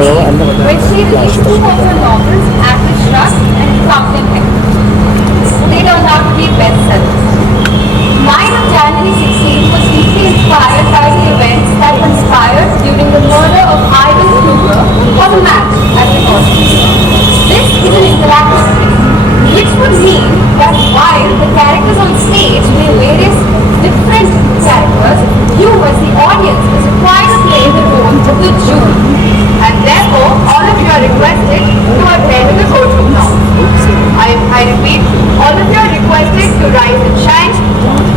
when she released two of her novels, Atlas Shrugged and Captain Heck. They turned out to be bestsellers. 9 of January 16 was deeply inspired by the events that conspired during the murder of Ivar Kreuger, or the match, as we call it. This is an interactive play, which would mean that while the characters on stage play various different characters, you as the audience is required to play the role of the jury. And therefore, all of you are requested to attend the courtroom now. I repeat, all of you are requested to rise and shine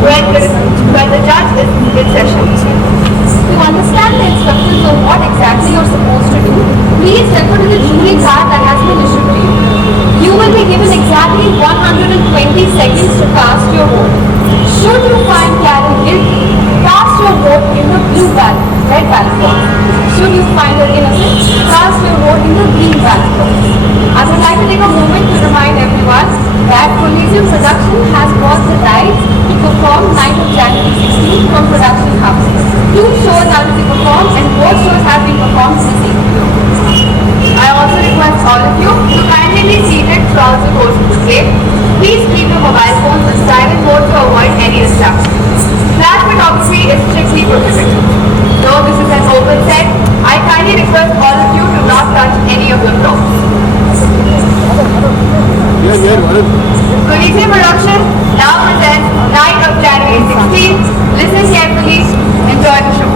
when the judge is in session. To understand the instructions of what exactly you are supposed to do, please refer to the jury card that has been issued to you. You will be given exactly 120 seconds to cast your vote. Should you find Karen guilty, cast your vote in the red ballot box. Should you find her innocent, cast your vote in the green ballot box. I would like to take a moment to remind everyone that Coliseum production has bought the rights to perform 9th of January 16 from Production House. 2 shows are to be performed and both shows have been performed this evening. I also request all of you to kindly be seated throughout the course of the play. Please keep your mobile phones on silent mode to avoid any distractions. Flash photography is strictly prohibited. Though this is an open set, I kindly request all of you to not touch any of the props. Coliseum Production now presents 9th of January 16. Listen carefully, enjoy the show.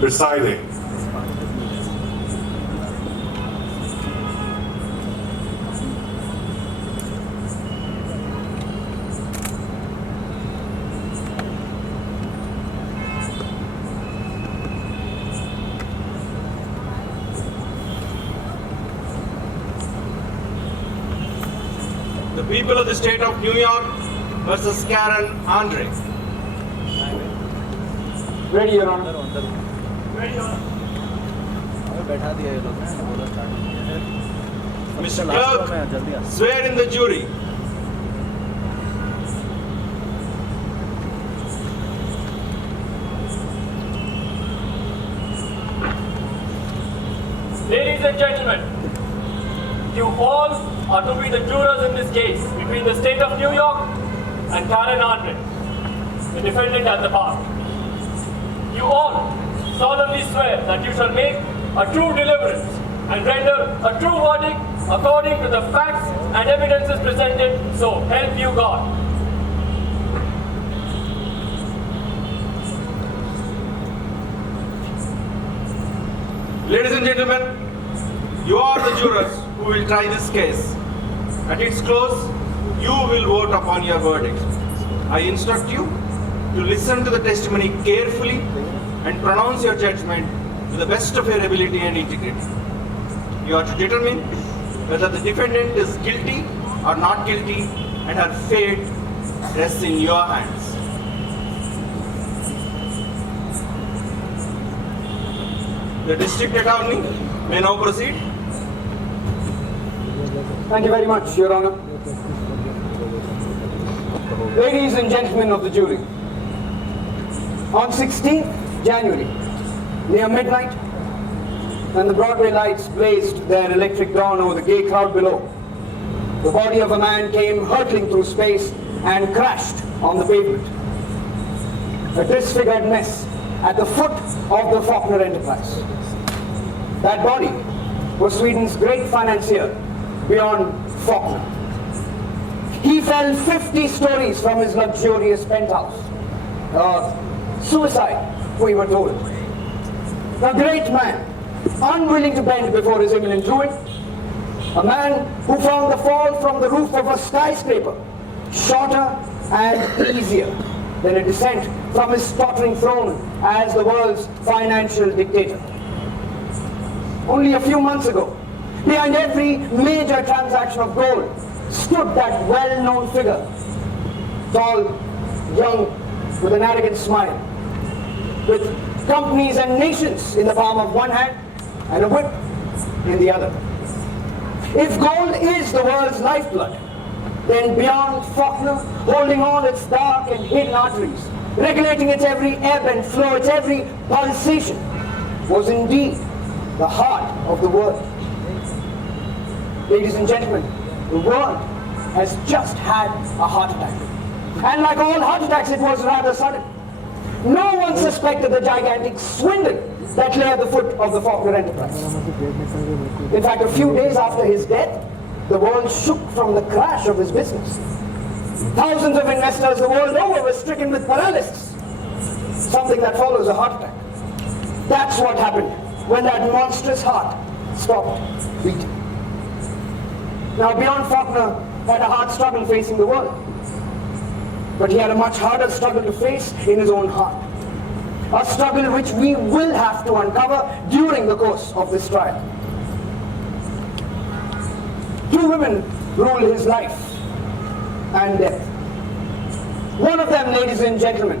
Presiding. The people of the state of New York versus Karen Andre. Ready, Your Honor. Ready, Your Honor. बैठा दिया ये लोग ने बोला start Mr. Clerk, swear in the jury. Ladies and gentlemen, you all are to be the jurors in this case between the state of New York and Karen Andre, the defendant at the bar. You all solemnly swear that you shall make a true deliverance and render a true verdict according to the facts and evidences presented, so help you God. Ladies and gentlemen, you are the jurors who will try this case. At its close, you will vote upon your verdict. I instruct you to listen to the testimony carefully and pronounce your judgment to the best of your ability and integrity. You are to determine whether the defendant is guilty or not guilty and her fate rests in your hands. The district attorney may now proceed. Thank you very much, Your Honor. Ladies and gentlemen of the jury, on 16th January, near midnight, when the Broadway lights blazed their electric dawn over the gay crowd below, the body of a man came hurtling through space and crashed on the pavement. A disfigured mess at the foot of the Fauklner enterprise. That body was Sweden's great financier, Bjorn Faulkner. He fell 50 stories from his luxurious penthouse. Suicide, we were told. A great man, unwilling to bend before his imminent ruin. A man who found the fall from the roof of a skyscraper shorter and easier than a descent from his tottering throne as the world's financial dictator. Only a few months ago, behind every major transaction of gold stood that well-known figure, tall, young, with an arrogant smile, with companies and nations in the palm of one hand and a whip in the other. If gold is the world's lifeblood, then beyond Faulkner, holding all its dark and hidden arteries, regulating its every ebb and flow, its every pulsation, was indeed the heart of the world. Ladies and gentlemen, the world has just had a heart attack. And like all heart attacks, it was rather sudden. No one suspected the gigantic swindle that lay at the foot of the Fauklner enterprise. In fact, a few days after his death, the world shook from the crash of his business. Thousands of investors the world over were stricken with paralysis, something that follows a heart attack. That's what happened when that monstrous heart stopped beating. Now, Bjorn Faulkner had a hard struggle facing the world, but he had a much harder struggle to face in his own heart. A struggle which we will have to uncover during the course of this trial. Two women rule his life and death. One of them, ladies and gentlemen,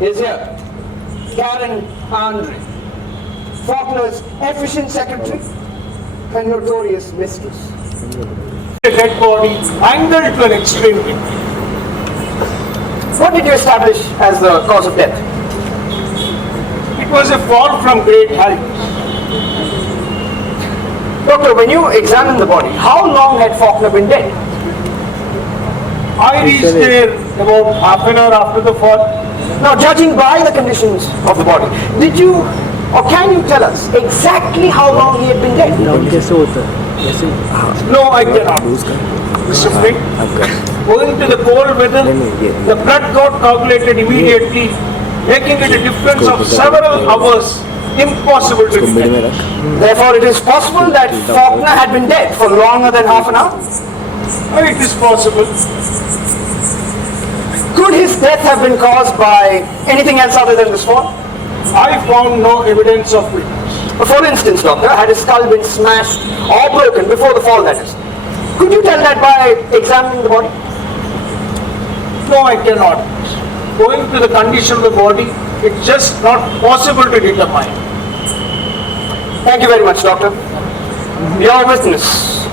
is here, Karen Andre, Faulkner's efficient secretary and notorious mistress. A dead body angled to an extreme degree. What did you establish as the cause of death? It was a fall from great height. Doctor, when you examined the body, how long had Faulkner been dead? I reached there about half an hour after the fall. Now, judging by the conditions of the body, did you or can you tell us exactly how long he had been dead? No, I cannot. Mr. Frick, owing to the cold weather, the blood got coagulated immediately, making it a difference of several hours impossible to detect. Therefore, it is possible that Faulkner had been dead for longer than half an hour? It is possible. Could his death have been caused by anything else other than this fall? I found no evidence of it. For instance, doctor, had his skull been smashed or broken before the fall, that is? Could you tell that by examining the body? No, I cannot. Owing to the condition of the body, it's just not possible to determine. Thank you very much, doctor. Your witness.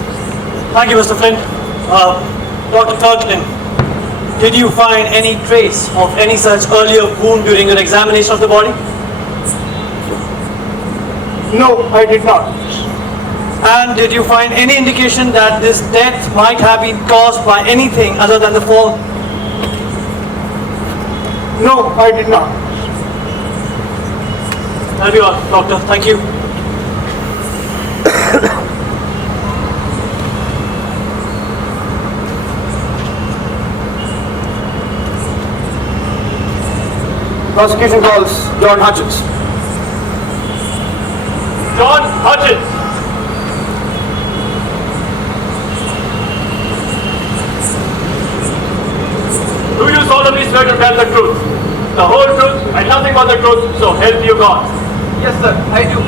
Thank you, Mr. Flint. Dr. Kirkland, did you find any trace of any such earlier wound during your examination of the body? No, I did not. And did you find any indication that this death might have been caused by anything other than the fall? No, I did not. That'll be all, doctor. Thank you. Prosecution calls John Hutchins. John Hutchins. Do you solemnly swear to tell the truth, the whole truth, and nothing but the truth, so help you God? Yes, sir, I do.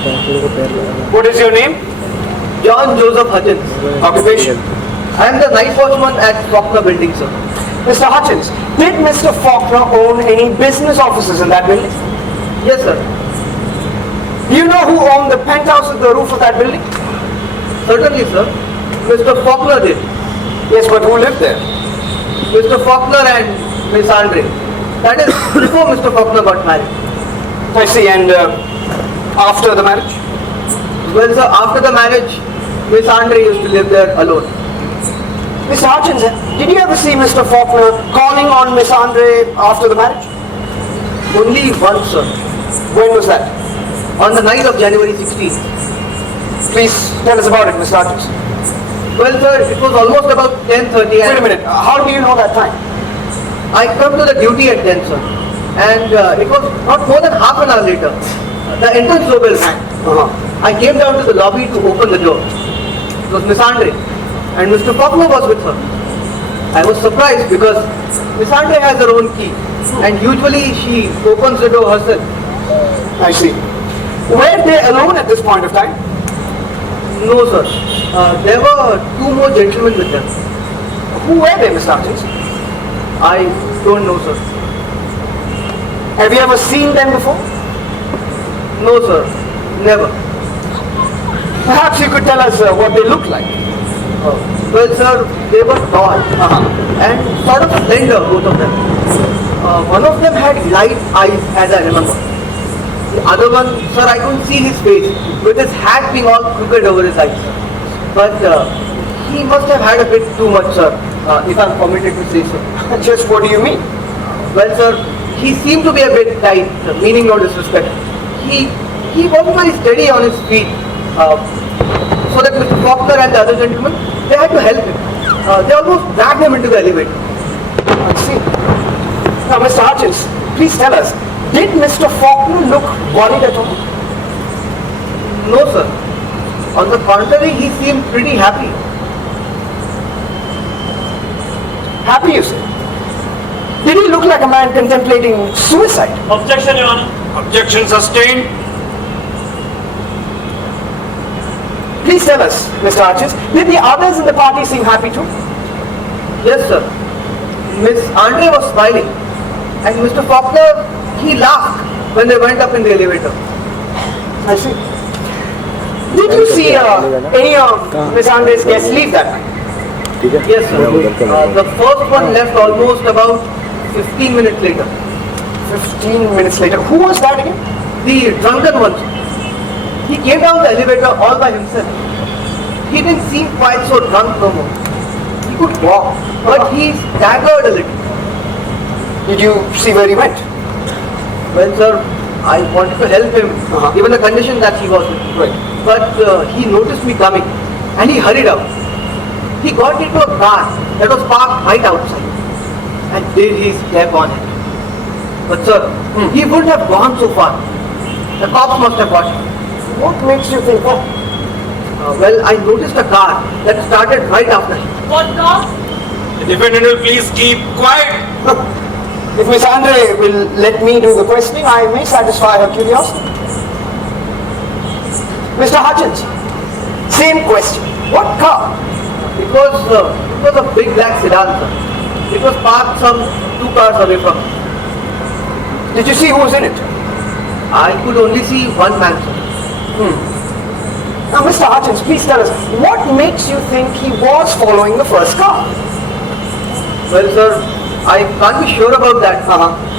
What is your name? John Joseph Hutchins. Occupation? I am the night watchman at Fauklner building, sir. Mr. Hutchins, did Mr. Faulkner own any business offices in that building? Yes, sir. Do you know who owned the penthouse at the roof of that building? Certainly, sir. Mr. Faulkner did. Yes, but who lived there? Mr. Faulkner and Miss Andre. That is before Mr. Faulkner got married. I see, and after the marriage? Well, sir, after the marriage, Miss Andre used to live there alone. Mr. Hutchins, did you ever see Mr. Faulkner calling on Miss Andre after the marriage? Only once, sir. When was that? On the night of January 16th. Please tell us about it, Mr. Hutchins. Well, sir, it was almost about 10:30. Wait a minute, how do you know that time? I come to the duty at 10, sir. And it was not more than half an hour later. The entrance doorbell rang. I came down to the lobby to open the door. It was Miss Andre. And Mr. Faulkner was with her. I was surprised because Miss Andre has her own key. And usually she opens the door herself. I see. Were they alone at this point of time? No, sir. There were two more gentlemen with them. Who were they, Mr. Hutchins? I don't know, sir. Have you ever seen them before? No, sir. Never. Perhaps you could tell us what they looked like. Well, sir, they were tall and sort of slender, both of them. One of them had light eyes, as I remember. The other one, sir, I couldn't see his face, with his hat being all crooked over his eyes. But he must have had a bit too much, sir, if I'm permitted to say so. Just what do you mean? Well, sir, he seemed to be a bit tight, meaning no disrespect. He wasn't very steady on his feet. So that Mr. Faulkner and the other gentlemen, they had to help him. They almost dragged him into the elevator. I see. Now, Mr. Hutchins, please tell us, did Mr. Faulkner look worried at all? No, sir. On the contrary, he seemed pretty happy. Happy, you say? Did he look like a man contemplating suicide? Objection, Your Honor. Objection sustained. Please tell us, Mr. Hutchins, did the others in the party seem happy too? Yes, sir. Miss Andre was smiling. And Mr. Faulkner, he laughed when they went up in the elevator. I see. Did you see any of Miss Andre's guests leave that night? Yes, sir. The first one left almost about 15 minutes later. 15 minutes later. Who was that again? The drunken one. He came down the elevator all by himself. He didn't seem quite so drunk no more. He could walk, but he staggered a little. Did you see where he went? Well, sir, I wanted to help him, given the condition that he was in. Right. But he noticed me coming, and he hurried out. He got into a car that was parked right outside, and did he step on it. But sir, he wouldn't have gone so far. The cops must have got him. What makes you think that? Well, I noticed a car that started right after him. What car? The defendant will please keep quiet. If Miss Andre will let me do the questioning, I may satisfy her curiosity. Mr. Hutchins, same question. What car? It was a big black sedan, sir. It was parked some 2 cars away from me. Did you see who was in it? I could only see one man, sir. Now, Mr. Hutchins, please tell us, what makes you think he was following the first car? Well, sir, I can't be sure about that.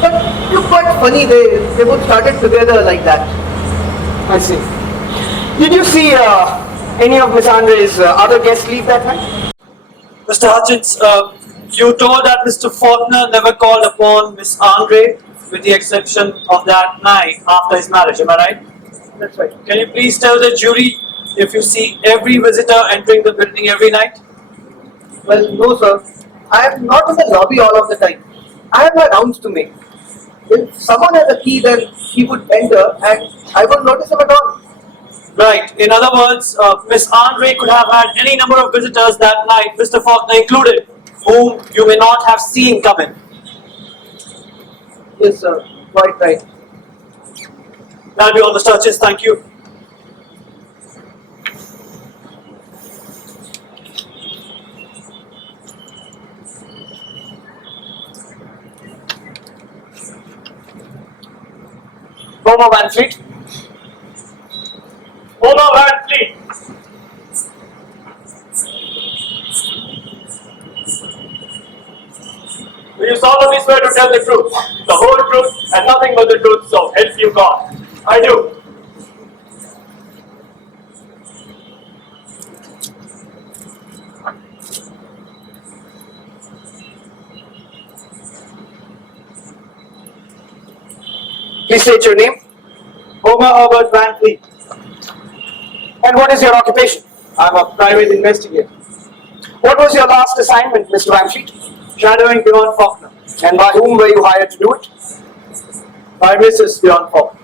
But it looked quite funny. They both started together like that. I see. Did you see any of Miss Andre's other guests leave that night? Mr. Hutchins, you told that Mr. Faulkner never called upon Miss Andre, with the exception of that night after his marriage. Am I right? That's right. Can you please tell the jury if you see every visitor entering the building every night? Well, no, sir. I am not in the lobby all of the time. I have my rounds to make. If someone has a key, then he would enter and I won't notice him at all. Right. In other words, Miss Andre could have had any number of visitors that night, Mr. Faulkner included, whom you may not have seen come in. Yes, sir. Quite right. That'll be all, Mr. Hutchins. Thank you. Homer Van Fleet. Homer Van Fleet. Do you solemnly swear to tell the truth, the whole truth, and nothing but the truth, so help you God? I do. Please state your name. Homer Herbert Van Fleet. And what is your occupation? I'm a private investigator. What was your last assignment, Mr. Van Fleet? Shadowing Bjorn Faulkner. And by whom were you hired to do it? By Mrs. Bjorn Faulkner.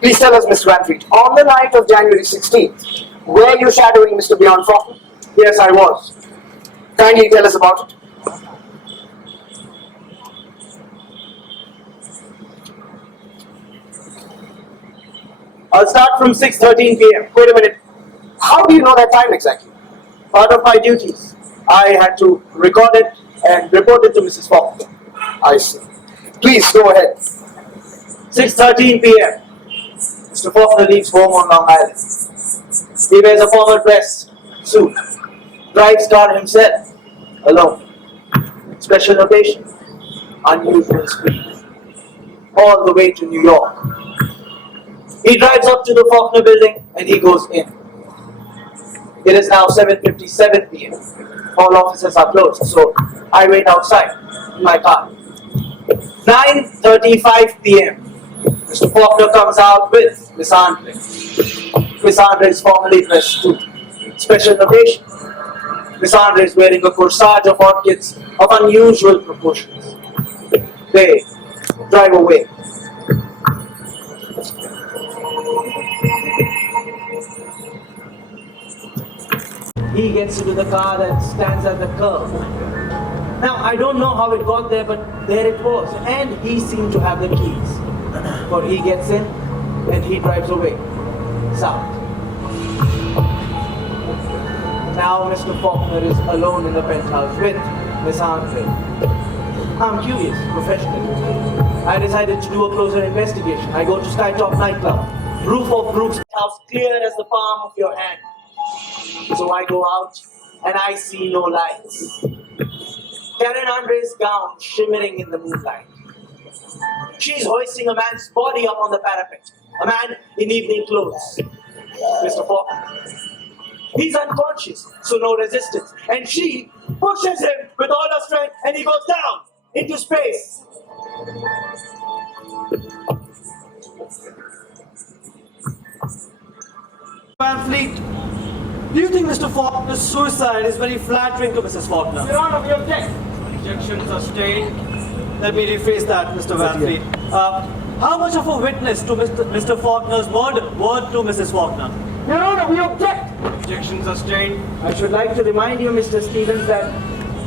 Please tell us, Mr. Van Fleet, on the night of January 16th, were you shadowing Mr. Bjorn Faulkner? Yes, I was. Kindly tell us about it. I'll start from 6:13 p.m. Wait a minute. How do you know that time exactly? Part of my duties. I had to record it and report it to Mrs. Faulkner. I see. Please go ahead. 6:13 p.m. Mr. Faulkner leaves home on Long Island. He wears a formal dress suit. Drives car himself, alone. Special location, unusual speed. All the way to New York. He drives up to the Faulkner building and he goes in. It is now 7:57 p.m. All offices are closed, so I wait outside in my car. 9:35 p.m. Mr. Faulkner comes out with Miss Andre. Miss Andre is formally dressed too. Special occasion. Miss Andre is wearing a corsage of orchids of unusual proportions. They drive away. He gets into the car and stands at the curb. Now, I don't know how it got there, but there it was. And he seemed to have the keys. For he gets in and he drives away. South. Now, Mr. Faulkner is alone in the penthouse with Miss Andre. I'm curious, professionally. I decided to do a closer investigation. I go to Skytop nightclub. Roof of Brooks House, clear as the palm of your hand. So I go out and I see no lights. Karen Andre's gown shimmering in the moonlight. She's hoisting a man's body up on the parapet. A man in evening clothes. Mr. Faulkner. He's unconscious, so no resistance. And she pushes him with all her strength and he goes down into space. Van Fleet, do you think Mr. Faulkner's suicide is very flattering to Mrs. Faulkner? Your Honor, we object. Objections are stayed. Let me rephrase that, Mr. Van Fleet. How much of a witness to Mr. Faulkner's murder were to Mrs. Faulkner? Your Honor, we object. Objections are stayed. I should like to remind you, Mr. Stevens, that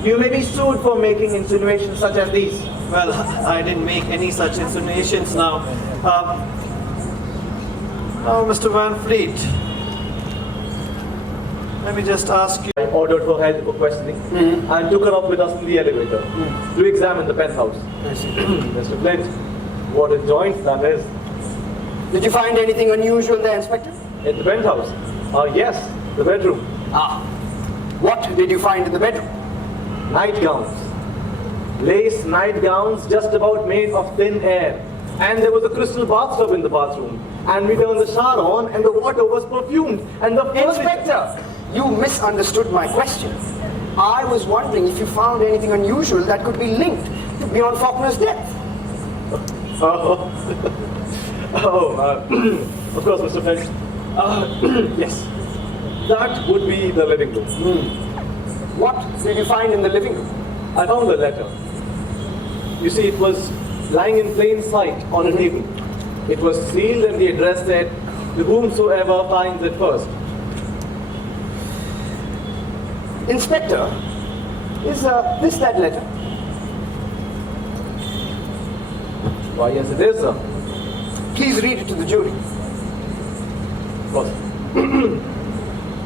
you may be sued for making insinuations such as these. Well, I didn't make any such insinuations now. Now, Mr. Van Fleet, let me just ask you. I ordered her head for questioning and took her up with us in the elevator to examine the penthouse. Mr. Flint, what a joint that is. Did you find anything unusual there, Inspector? In the penthouse? Yes, the bedroom. What did you find in the bedroom? Nightgowns. Lace nightgowns just about made of thin air. And there was a crystal bathtub in the bathroom. And we turned the shower on and the water was perfumed. And the Inspector, you misunderstood my question. I was wondering if you found anything unusual that could be linked to Bjorn Faulkner's death. Of course, Mr. Flint. Yes, that would be the living room. What did you find in the living room? I found a letter. You see, it was lying in plain sight on a table. It was sealed and the address said, "To whomsoever finds it first." Inspector, is this that letter? Why, yes, it is, sir. Please read it to the jury. Of course.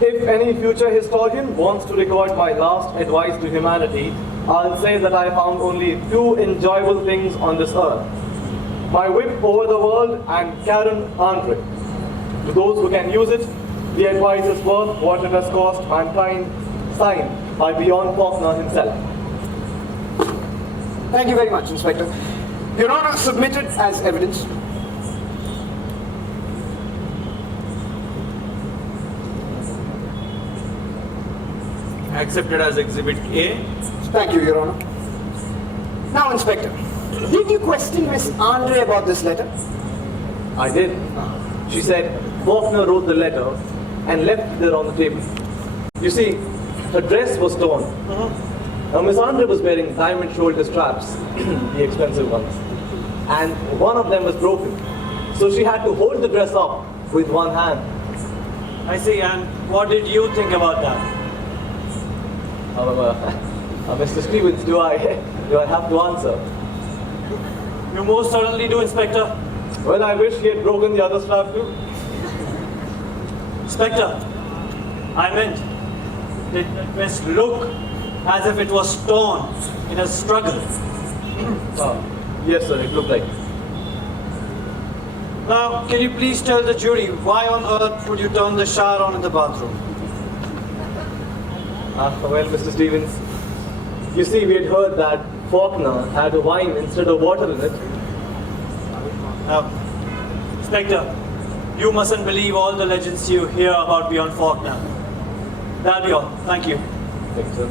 If any future historian wants to record my last advice to humanity, I'll say that I found only two enjoyable things on this earth: My whip over the world and Karen Andre. To those who can use it, the advice is worth what it has cost mankind, signed by Bjorn Faulkner himself. Thank you very much, Inspector. Your Honor, submitted as evidence. Accepted as Exhibit A. Thank you, Your Honor. Now, Inspector, did you question Miss Andre about this letter? I did. She said Faulkner wrote the letter and left it there on the table. You see, her dress was torn. Now, Miss Andre was wearing diamond shoulder straps, the expensive ones, and one of them was broken. So she had to hold the dress up with one hand. I see, and what did you think about that? Mr. Stevens, do I have to answer? You most certainly do, Inspector. Well, I wish he had broken the other strap too. Inspector, I meant, did the dress look as if it was torn in a struggle? Yes, sir, it looked like. Now, can you please tell the jury why on earth would you turn the shower on in the bathroom? Well, Mr. Stevens, you see, we had heard that Faulkner had a wine instead of water in it. Now, Inspector, you mustn't believe all the legends you hear about Bjorn Faulkner. That'll be all. Thank you. Thank you, sir.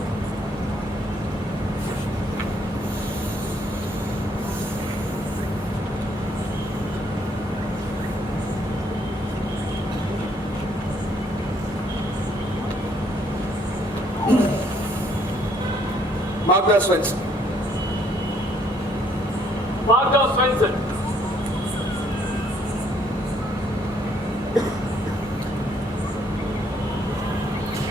Magda Svensson. Magda Svensson.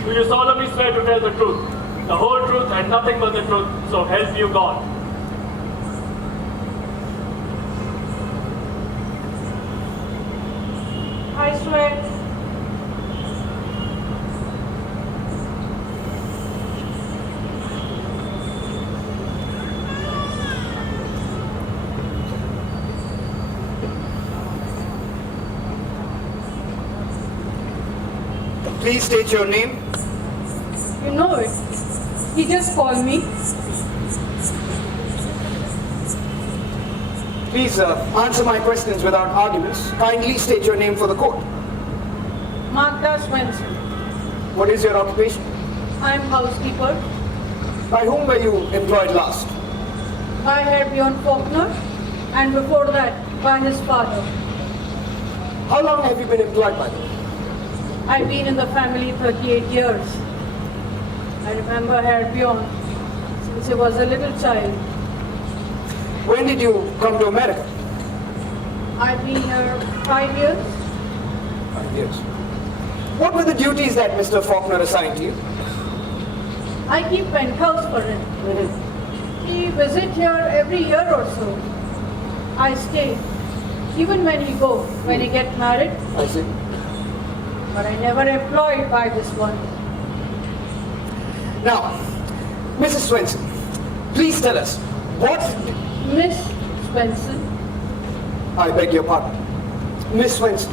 Do you solemnly swear to tell the truth, the whole truth and nothing but the truth, so help you God? I swear. Please state your name. You know it. He just called me. Please answer my questions without arguments. Kindly state your name for the court. Magda Svensson. What is your occupation? I am housekeeper. By whom were you employed last? By Herr Bjorn Faulkner, and before that, by his father. How long have you been employed by them? I've been in the family 38 years. I remember Herr Bjorn since he was a little child. When did you come to America? I've been here 5 years. 5 years. What were the duties that Mr. Faulkner assigned to you? I keep penthouse for him. He visits here every year or so. I stay, even when he get married. I see. But I never employed by this one. Now, Mrs. Svensson, please tell us, what... Miss Svensson. I beg your pardon. Miss Svensson,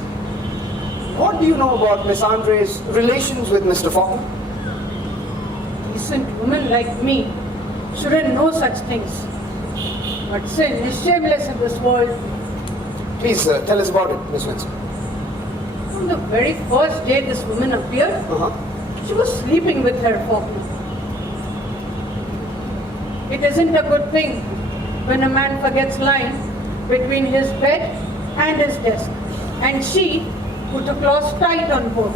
what do you know about Miss Andre's relations with Mr. Faulkner? Decent women like me shouldn't know such things. But sin is shameless in this world. Please tell us about it, Miss Svensson. On the very first day this woman appeared, she was sleeping with Herr Faulkner. It isn't a good thing when a man forgets line between his bed and his desk, and she put a clause tight on both.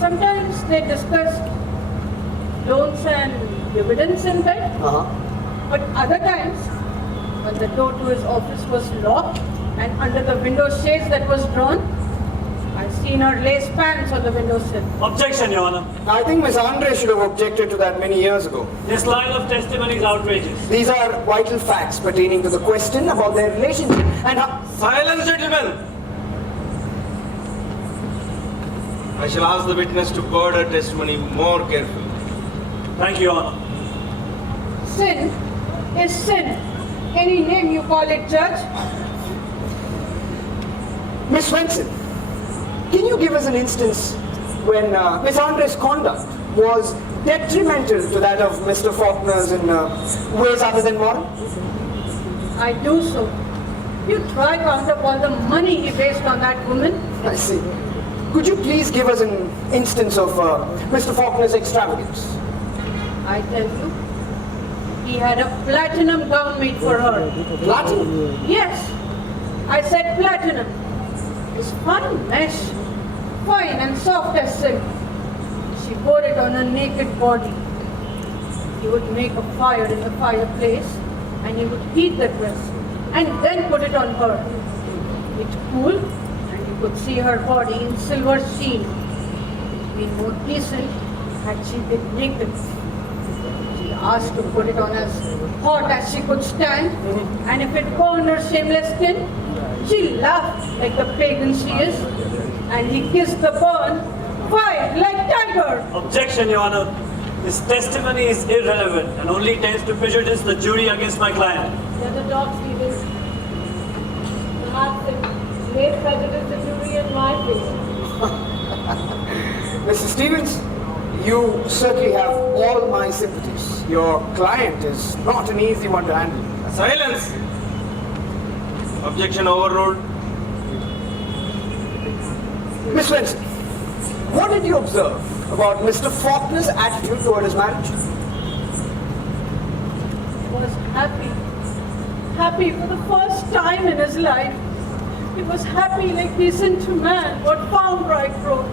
Sometimes they discussed loans and dividends in bed, but other times, when the door to his office was locked and under the window shades that was drawn, I've seen her lace pants on the windowsill. Objection, Your Honor. I think Miss Andre should have objected to that many years ago. This line of testimony is outrageous. These are vital facts pertaining to the question about their relationship and how... Silence, gentlemen! I shall ask the witness to word her testimony more carefully. Thank you, Your Honor. Sin is sin. Any name you call it, Judge? Miss Svensson, can you give us an instance when Miss Andre's conduct was detrimental to that of Mr. Faulkner's in ways other than moral? I do so. You try to count up all the money he wasted on that woman. I see. Could you please give us an instance of Mr. Faulkner's extravagance? I tell you, he had a platinum gown made for her. Platinum? Yes, I said platinum. It's fine mesh, fine and soft as silk. She wore it on her naked body. He would make a fire in the fireplace and he would heat the dress and then put it on her. It cooled and you could see her body in silver sheen. It would be more decent had she been naked. She asked to put it on as hot as she could stand, and if it burned her shameless skin, she laughed like the pagan she is, and he kissed the burn, fired like tiger. Objection, Your Honor. This testimony is irrelevant and only tends to prejudice the jury against my client. Let the dog, Stevens. Perhaps it may prejudice the jury in my favor. Mrs. Stevens, you certainly have all my sympathies. Your client is not an easy one to handle. Silence! Objection overruled. Miss Svensson, what did you observe about Mr. Faulkner's attitude toward his marriage? He was happy. Happy for the first time in his life. He was happy like decent man, what found right road.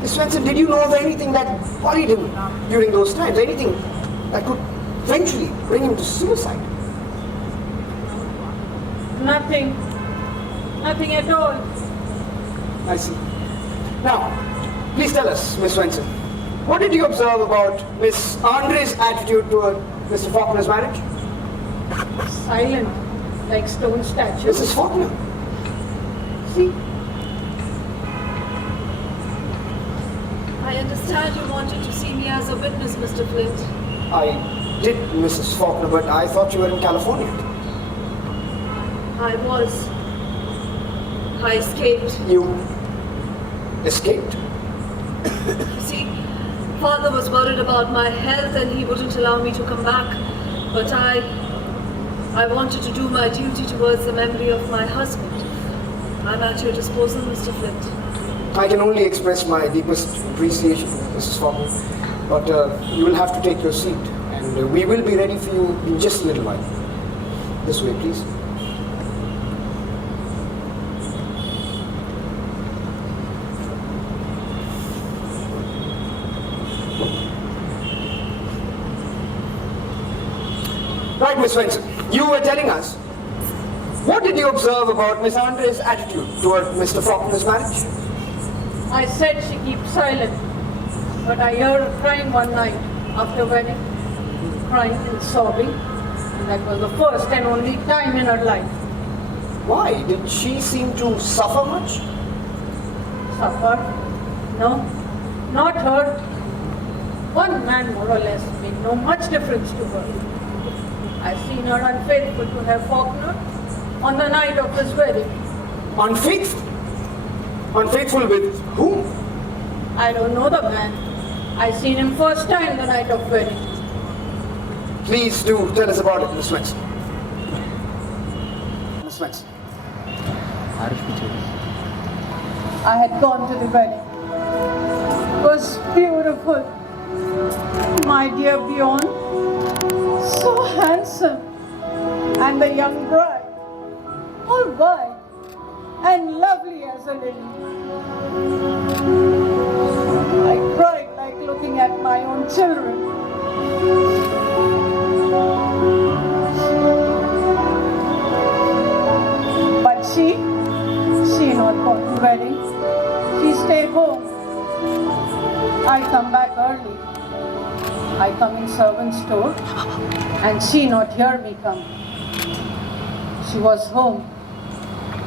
Miss Svensson, did you know of anything that worried him during those times? Anything that could eventually bring him to suicide? Nothing. Nothing at all. I see. Now, please tell us, Miss Svensson, what did you observe about Miss Andre's attitude toward Mr. Faulkner's marriage? Silent, like stone statue. Mrs. Faulkner. See? I understand you wanted to see me as a witness, Mr. Flint. I did, Mrs. Faulkner, but I thought you were in California. I was. I escaped. You escaped? You see, Father was worried about my health and he wouldn't allow me to come back. But I wanted to do my duty towards the memory of my husband. I'm at your disposal, Mr. Flint. I can only express my deepest appreciation, Mrs. Faulkner, but you will have to take your seat, and we will be ready for you in just a little while. This way, please. Right, Miss Svensson, you were telling us. What did you observe about Miss Andre's attitude toward Mr. Faulkner's marriage? I said she keeps silent, but I heard her crying one night after wedding, crying and sobbing, and that was the first and only time in her life. Why? Did she seem to suffer much? Suffer? No, not her. One man more or less made no much difference to her. I've seen her unfaithful to Herr Fauklner on the night of his wedding. Unfaithful? Unfaithful with whom? I don't know the man. I seen him first time the night of wedding. Please do tell us about it, Miss Svensson. Miss Svensson. I had gone to the wedding. It was beautiful. My dear Bjorn, so handsome. And the young bride, all white and lovely as a lily. I cried like looking at my own children. But she not gone to wedding. She stayed home. I come back early. I come in servant's door, and she not hear me come. She was home,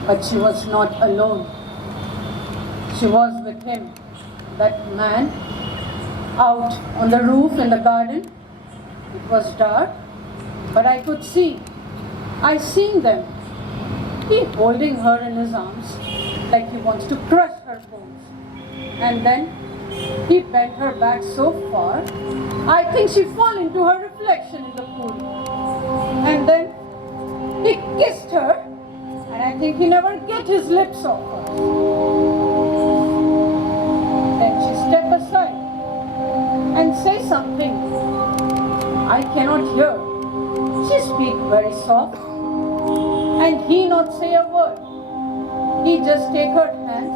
but she was not alone. She was with him, that man, out on the roof in the garden. It was dark. But I could see, I seen them. He holding her in his arms like he wants to crush her bones. And then he bent her back so far, I think she fall into her reflection in the pool. And then he kissed her, and I think he never get his lips off her. Then she step aside and say something I cannot hear. She speak very soft, and he not say a word. He just take her hands,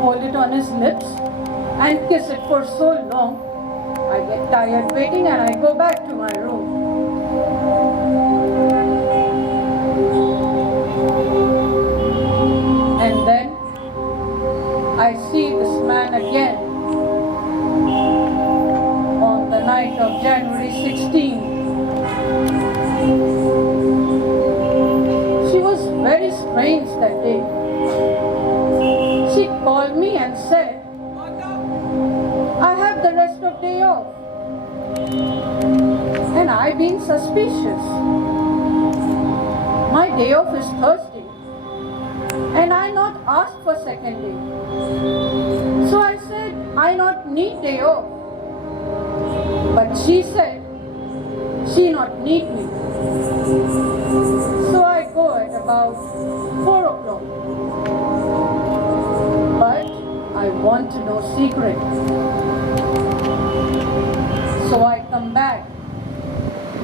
hold it on his lips, and kiss it for so long, I get tired waiting and I go back to my room. And then I see this man again on the night of January 16th. She was very strange that day. She called me and said, I have the rest of day off. And I been suspicious. My day off is Thursday. And I not asked for second day. So I said, I not need day off. But she said, she not need me. So I go at about 4 o'clock. But I want to know secret. So I come back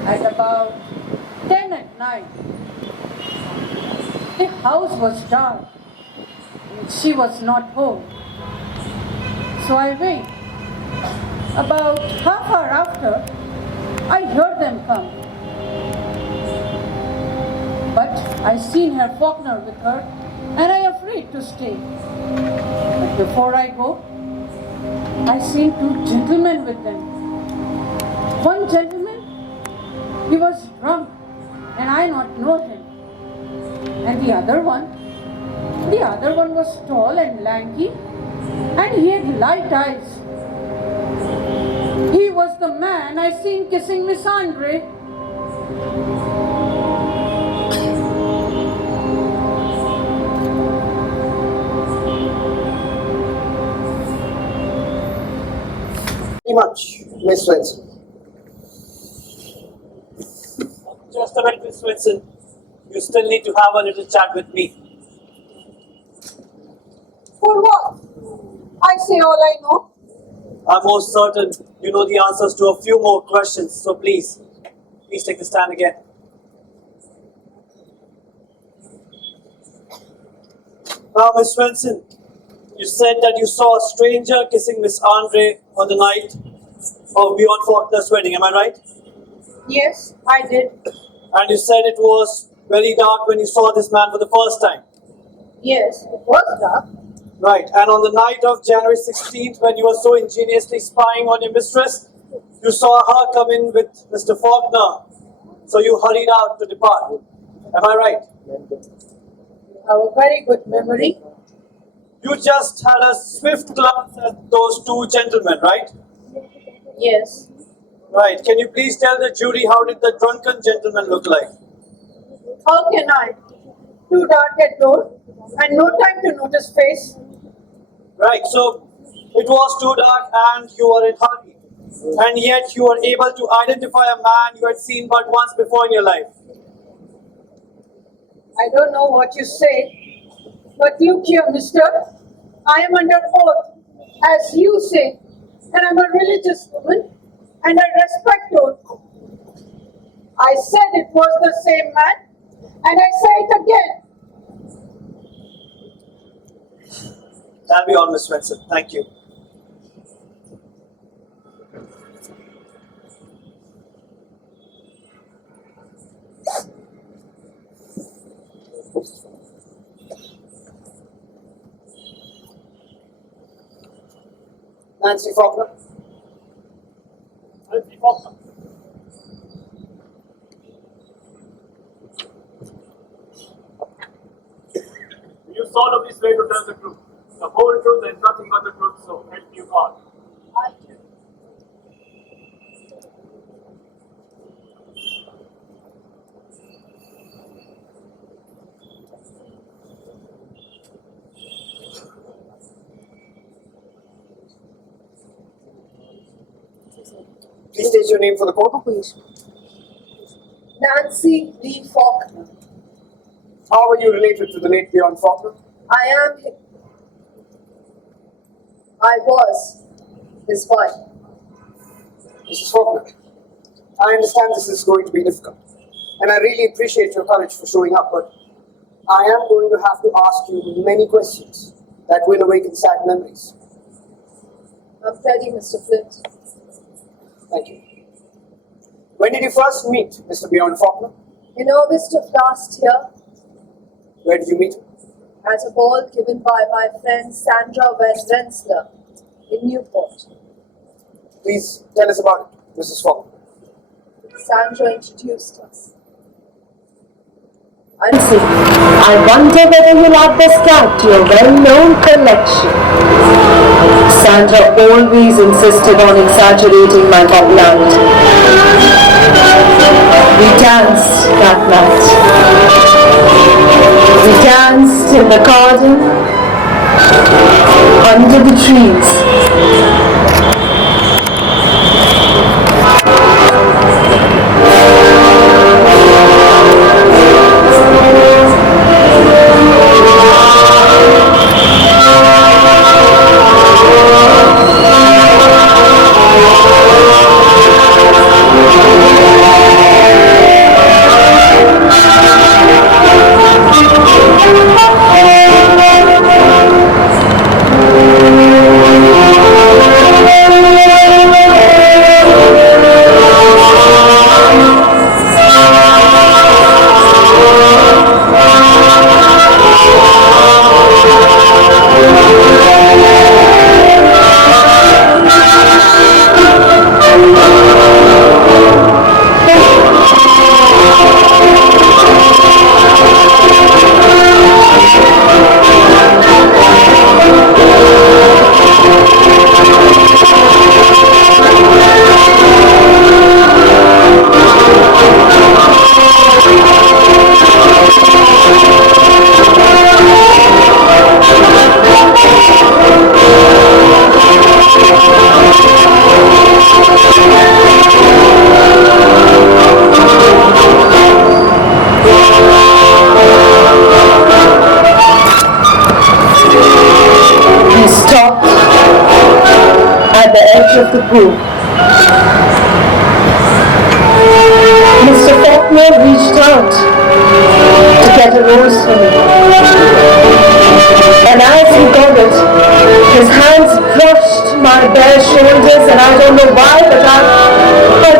at about 10 at night. The house was dark and she was not home. So I wait. About half hour after, I heard them come. But I seen her Fauklner with her and I afraid to stay. But before I go, I seen 2 gentlemen with them. One gentleman, he was drunk and I not know him. And the other one was tall and lanky and he had light eyes. He was the man I seen kissing Miss Andre. Very much, Miss Svensson. Just a minute, Miss Sevnson. You still need to have a little chat with me. For what? I say all I know. I'm most certain you know the answers to a few more questions, so please take the stand again. Now, Miss Sevnson, you said that you saw a stranger kissing Miss Andre on the night of Bjorn Faulkner's wedding, am I right? Yes, I did. And you said it was very dark when you saw this man for the first time. Yes, it was dark. Right, and on the night of January 16th, when you were so ingeniously spying on your mistress, you saw her come in with Mr. Fauklner. So you hurried out to depart. Am I right? I have a very good memory. You just had a swift glance at those 2 gentlemen, right? Yes. Right, can you please tell the jury how did the drunken gentleman look like? How can I? Too dark at door and no time to notice face. Right, so it was too dark and you were in hurry. And yet you were able to identify a man you had seen but once before in your life. I don't know what you say, but look here, mister. I am under oath, as you say, and I'm a religious woman, and I respect oath. I said it was the same man, and I say it again. That'll be all, Miss Svensson. Thank you. Nancy Fauklner. Nancy Fauklner. You solemnly swear to tell the truth, the whole truth and nothing but the truth, so help you God. I do. Please state your name for the court. Nancy Lee Fauklner. How are you related to the late Bjorn Faulkner? I was his wife. Mrs. Faulkner, I understand this is going to be difficult, and I really appreciate your courage for showing up, but I am going to have to ask you many questions that will awaken sad memories. I'm ready, Mr. Flint. Thank you. When did you first meet Mr. Bjorn Faulkner? In August of last year, Where did you meet him? at a ball given by my friend Sandra Van in Newport. Please tell us about it, Mrs. Faulkner. Sandra introduced us. I wonder whether you'll add this cat to your well-known collection. Sandra always insisted on exaggerating my popularity. We danced that night. We danced in the garden, under the trees. Of the pool. Mr. Faulkner reached out to get a rose for me. And as he got it, his hands brushed my bare shoulders, and I don't know why, but I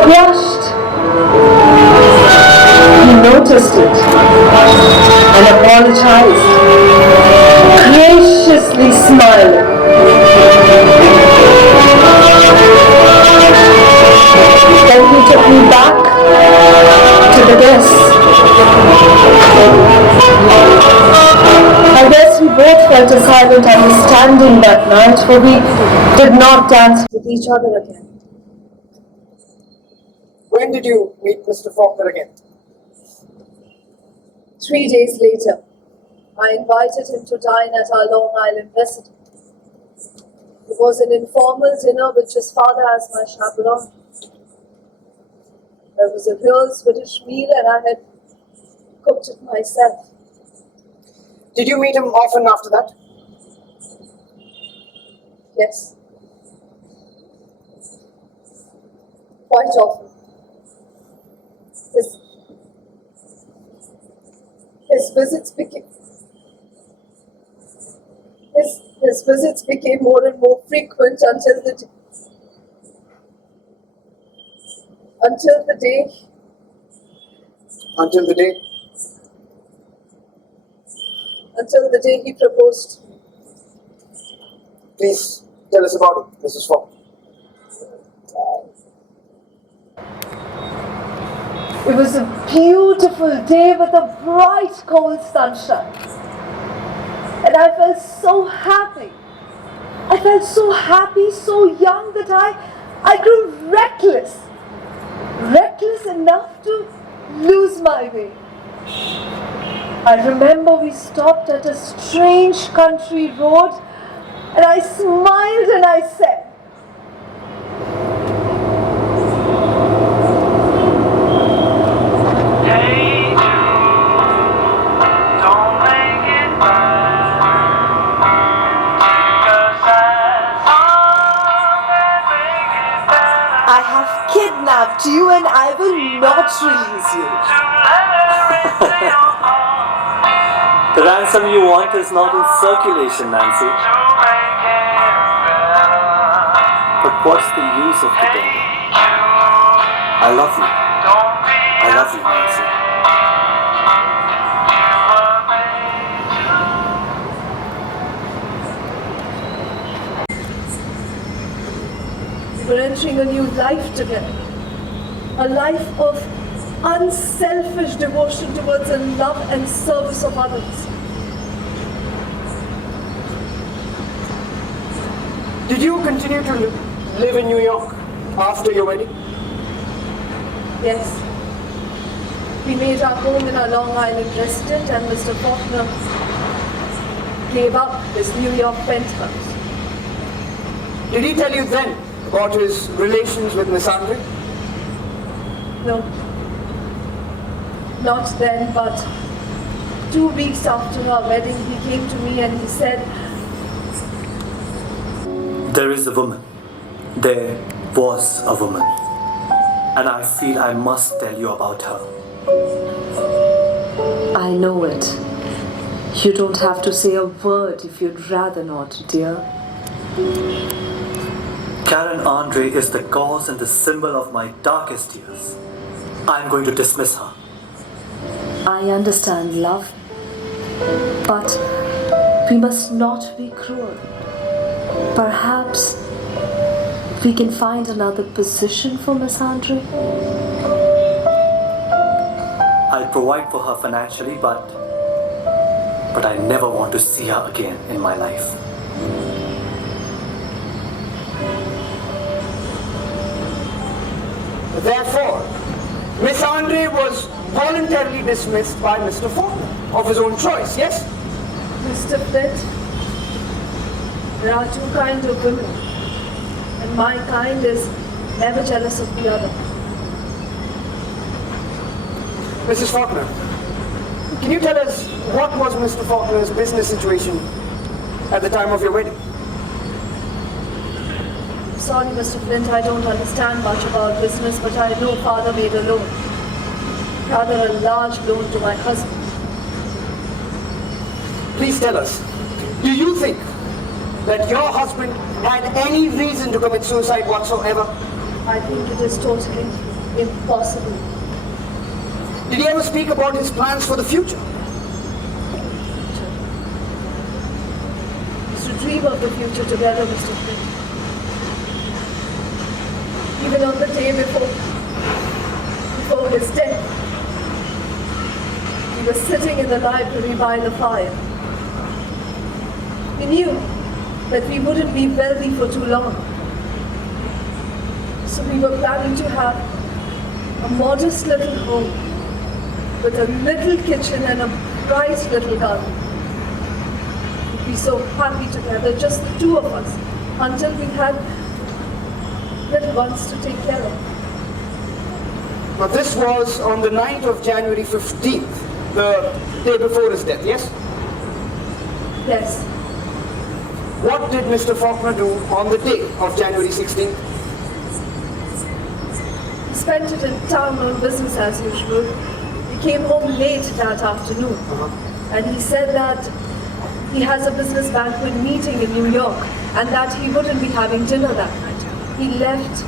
blushed. He noticed it and apologized, graciously smiling. Then he took me back to the desk. I guess we both felt a silent understanding that night, for we did not dance With each other again. When did you meet Mr. Faulkner again? 3 days later, I invited him to dine at our Long Island residence. It was an informal dinner with his father as my chaperone. It was a real Swedish meal, and I had cooked it myself. Did you meet him often after that? Yes. Quite often. His visits became more and more frequent until the day he proposed. Please tell us about it, Mrs. Faulkner. It was a beautiful day with a bright, cold sunshine. And I felt so happy. I felt so happy, so young that I grew reckless. Reckless enough to lose my way. I remember we stopped at a strange country road, and I smiled and I said, I have kidnapped you and I will not release you. The ransom you want is not in circulation, Nancy. But what's the use of pretending? I love you. I love you, Nancy. We're entering a new life together. A life of unselfish devotion towards the love and service of others. Did you continue to live in New York after your wedding? Yes. We made our home in our Long Island residence and Mr. Faulkner gave up his New York penthouse. Did he tell you then about his relations with Miss Andre? No. Not then, but 2 weeks after our wedding, he came to me and he said, There is a woman. There was a woman. And I feel I must tell you about her. I know it. You don't have to say a word if you'd rather not, dear. Karen Andre is the cause and the symbol of my darkest years. I'm going to dismiss her. I understand, love. But we must not be cruel. Perhaps we can find another position for Miss Andre. I'll provide for her financially, but I never want to see her again in my life. Therefore, Miss Andre was voluntarily dismissed by Mr. Faulkner of his own choice, yes? Mr. Flint, there are two kinds of women, and my kind is never jealous of the other. Mrs. Faulkner, can you tell us what was Mr. Faulkner's business situation at the time of your wedding? Sorry, Mr. Flint, I don't understand much about business, but I know father made a loan. Rather a large loan to my husband. Please tell us, do you think that your husband had any reason to commit suicide whatsoever? I think it is totally impossible. Did he ever speak about his plans for the future? We used to dream of the future together, Mr. Flint. Even on the day before his death, we were sitting in the library by the fire. We knew that we wouldn't be wealthy for too long. So we were planning to have a modest little home with a little kitchen and a bright little garden. We'd be so happy together, just the two of us, until we had little ones to take care of. Now this was on the night of January 15th, the day before his death, yes? Yes. What did Mr. Faulkner do on the day of January 16th? He spent it in town on business as usual. He came home late that afternoon. And he said that he has a business banquet meeting in New York and that he wouldn't be having dinner that night. He left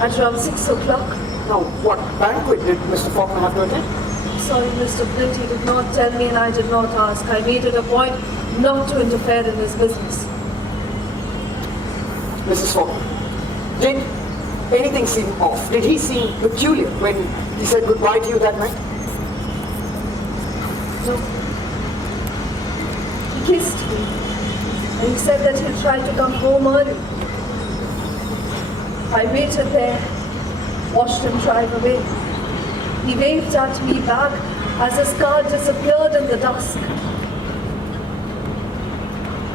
at around 6 o'clock. Now, what banquet did Mr. Faulkner have to attend? Sorry, Mr. Flint, he did not tell me and I did not ask. I made it a point not to interfere in his business. Mrs. Faulkner, did anything seem off? Did he seem peculiar when he said goodbye to you that night? No. He kissed me and he said that he'd try to come home early. I waited there, watched him drive away. He waved at me back as his car disappeared in the dusk.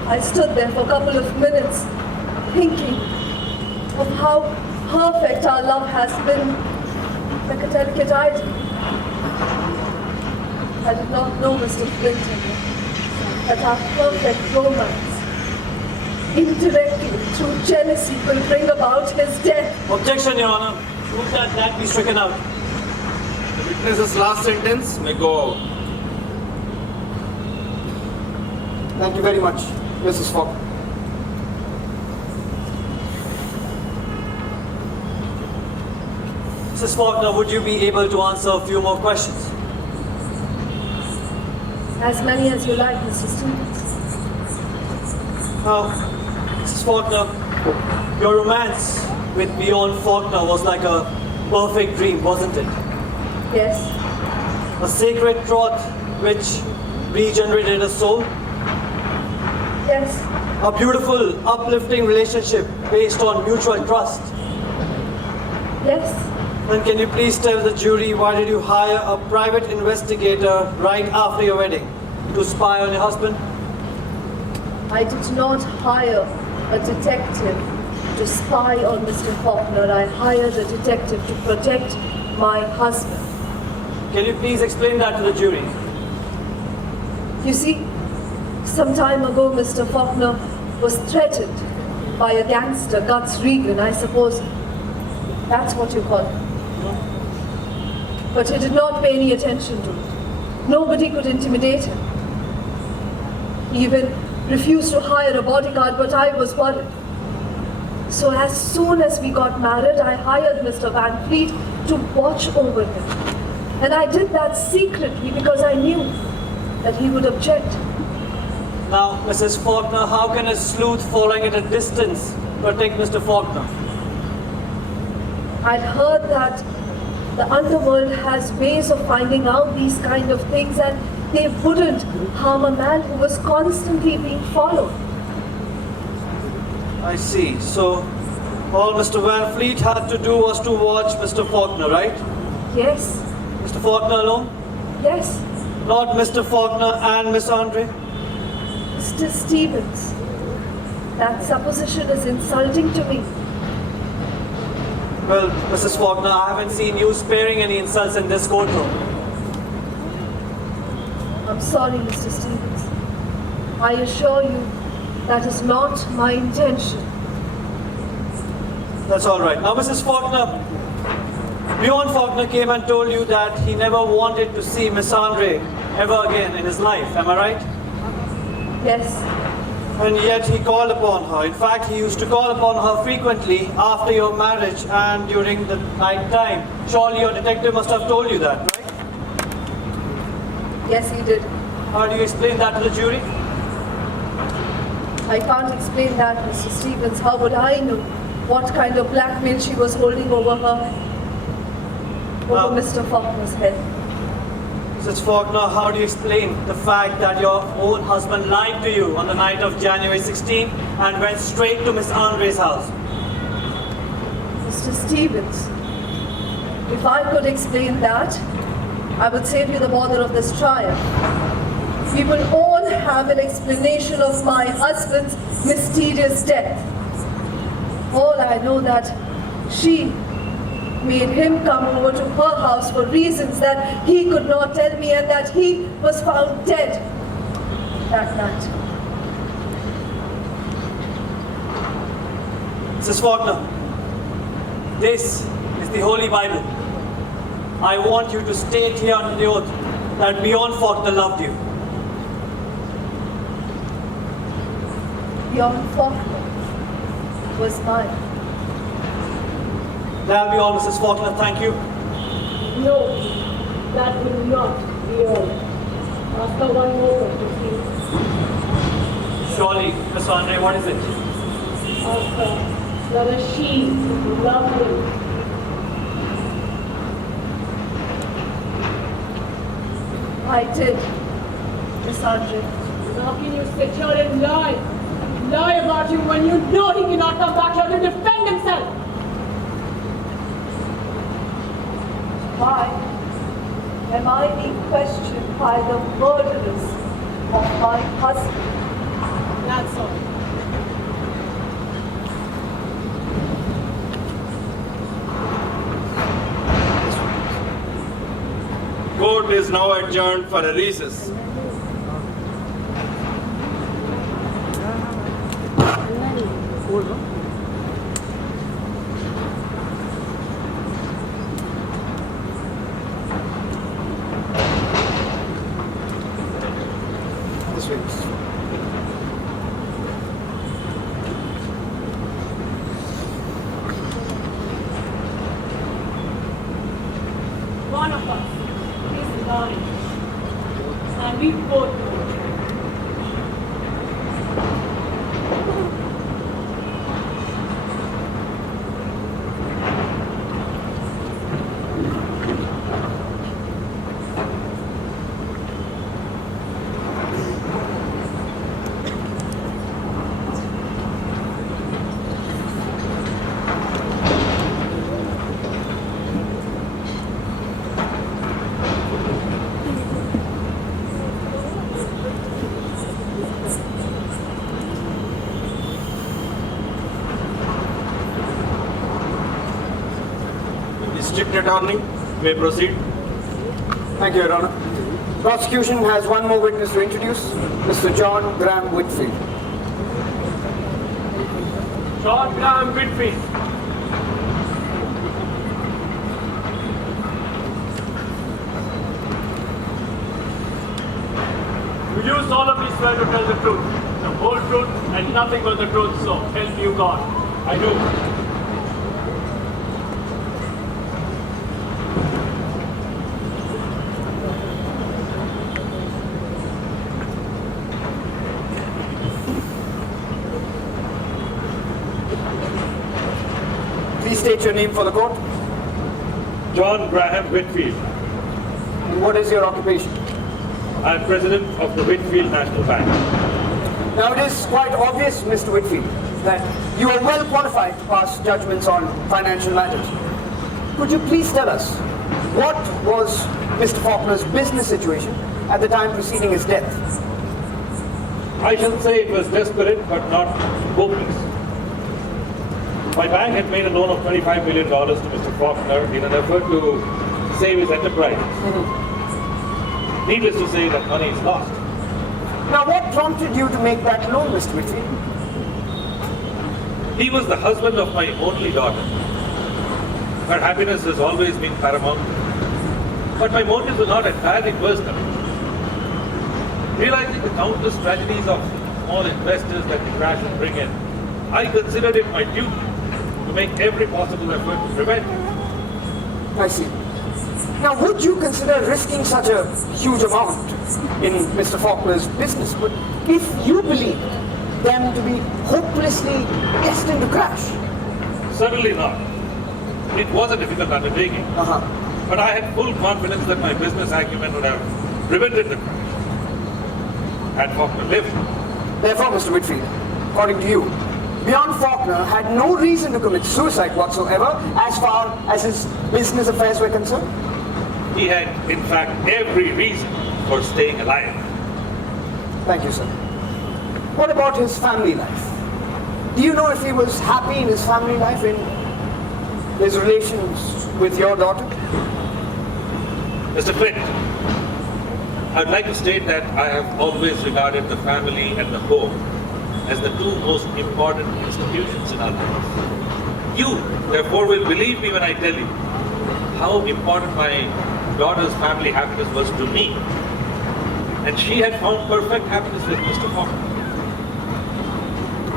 I stood there for a couple of minutes, thinking of how perfect our love has been, like a delicate idol. I did not know, Mr. Clinton, that our perfect romance indirectly through jealousy will bring about his death. Objection, Your Honor. Move that be stricken out. The witness's last sentence may go out. Thank you very much, Mrs. Faulkner. Mrs. Faulkner, would you be able to answer a few more questions? As many as you like, Mr. Stevens. Now, Mrs. Faulkner, your romance with Bjorn Faulkner was like a perfect dream, wasn't it? Yes. A sacred trot which regenerated a soul? Yes. A beautiful, uplifting relationship based on mutual trust? Yes. Then can you please tell the jury why did you hire a private investigator right after your wedding to spy on your husband? I did not hire a detective to spy on Mr. Faulkner. I hired a detective to protect my husband. Can you please explain that to the jury? You see, some time ago Mr. Faulkner was threatened by a gangster, Guts Regan, I suppose that's what you call him. But he did not pay any attention to it. Nobody could intimidate him. He even refused to hire a bodyguard, but I was worried. So as soon as we got married, I hired Mr. Van Fleet to watch over him. And I did that secretly because I knew that he would object. Now, Mrs. Faulkner, how can a sleuth following at a distance protect Mr. Faulkner? I'd heard that the underworld has ways of finding out these kind of things, and they wouldn't harm a man who was constantly being followed. I see. So, all Mr. Van Fleet had to do was to watch Mr. Faulkner, right? Yes. Mr. Faulkner alone? Yes. Not Mr. Faulkner and Miss Andre? Mr. Stevens, that supposition is insulting to me. Well, Mrs. Faulkner, I haven't seen you sparing any insults in this courtroom. I'm sorry, Mr. Stevens. I assure you that is not my intention. That's all right. Now, Mrs. Faulkner, Bjorn Faulkner came and told you that he never wanted to see Miss Andre ever again in his life. Am I right? Yes. And yet he called upon her. In fact, he used to call upon her frequently after your marriage and during the night time. Surely your detective must have told you that, right? Yes, he did. How do you explain that to the jury? I can't explain that, Mr. Stevens. How would I know what kind of blackmail she was holding over Mr. Faulkner's head? Mrs. Faulkner, how do you explain the fact that your own husband lied to you on the night of January 16th and went straight to Miss Andre's house? Mr. Stevens, if I could explain that, I would save you the bother of this trial. We will all have an explanation of my husband's mysterious death. All I know that she made him come over to her house for reasons that he could not tell me, and that he was found dead that night. Mrs. Faulkner, this is the Holy Bible. I want you to state here under the oath that Bjorn Faulkner loved you. Bjorn Faulkner was mine. That'll be all, Mrs. Faulkner. Thank you. No, that will not be all. After one more question, please. Surely, Miss Andre, what is it? After whether she loved him. I did, Miss Andre. How can you sit here and lie? Lie about him when you know he cannot come back here to defend himself? Why am I being questioned by the murderers of my husband? That's all. Court is now adjourned for a recess. one of us is lying. And we both know it. District Attorney, may proceed. Thank you, Your Honor. Prosecution has one more witness to introduce, Mr. John Graham Whitfield. John Graham Whitfield. You do solemnly swear to tell the truth, the whole truth, and nothing but the truth, so help you God. I do. Please state your name for the court. John Graham Whitfield. And what is your occupation? I am president of the Whitfield National Bank. Now it is quite obvious, Mr. Whitfield, that you are well qualified to pass judgments on financial matters. Could you please tell us, what was Mr. Fauklner's business situation at the time preceding his death? I shall say it was desperate but not hopeless. My bank had made a loan of $25 million to Mr. Fauklner in an effort to save his enterprise. Needless to say, that money is lost. Now what prompted you to make that loan, Mr. Whitfield? He was the husband of my only daughter. Her happiness has always been paramount. But my motives were not entirely personal. Realizing the countless tragedies of small investors that crash and bring in, I considered it my duty to make every possible effort to prevent it. I see. Now, would you consider risking such a huge amount in Mr. Faulkner's business if you believe them to be hopelessly destined to crash? Certainly not. It was a difficult undertaking. But I had full confidence that my business acumen would have prevented the crash. Had Faulkner lived. Therefore, Mr. Whitfield, according to you, Bjorn Faulkner had no reason to commit suicide whatsoever as far as his business affairs were concerned? He had, in fact, every reason for staying alive. Thank you, sir. What about his family life? Do you know if he was happy in his family life, in his relations with your daughter? Mr. Flint, I'd like to state that I have always regarded the family and the home as the two most important institutions in our lives. You, therefore, will believe me when I tell you how important my daughter's family happiness was to me. And she had found perfect happiness with Mr. Faulkner.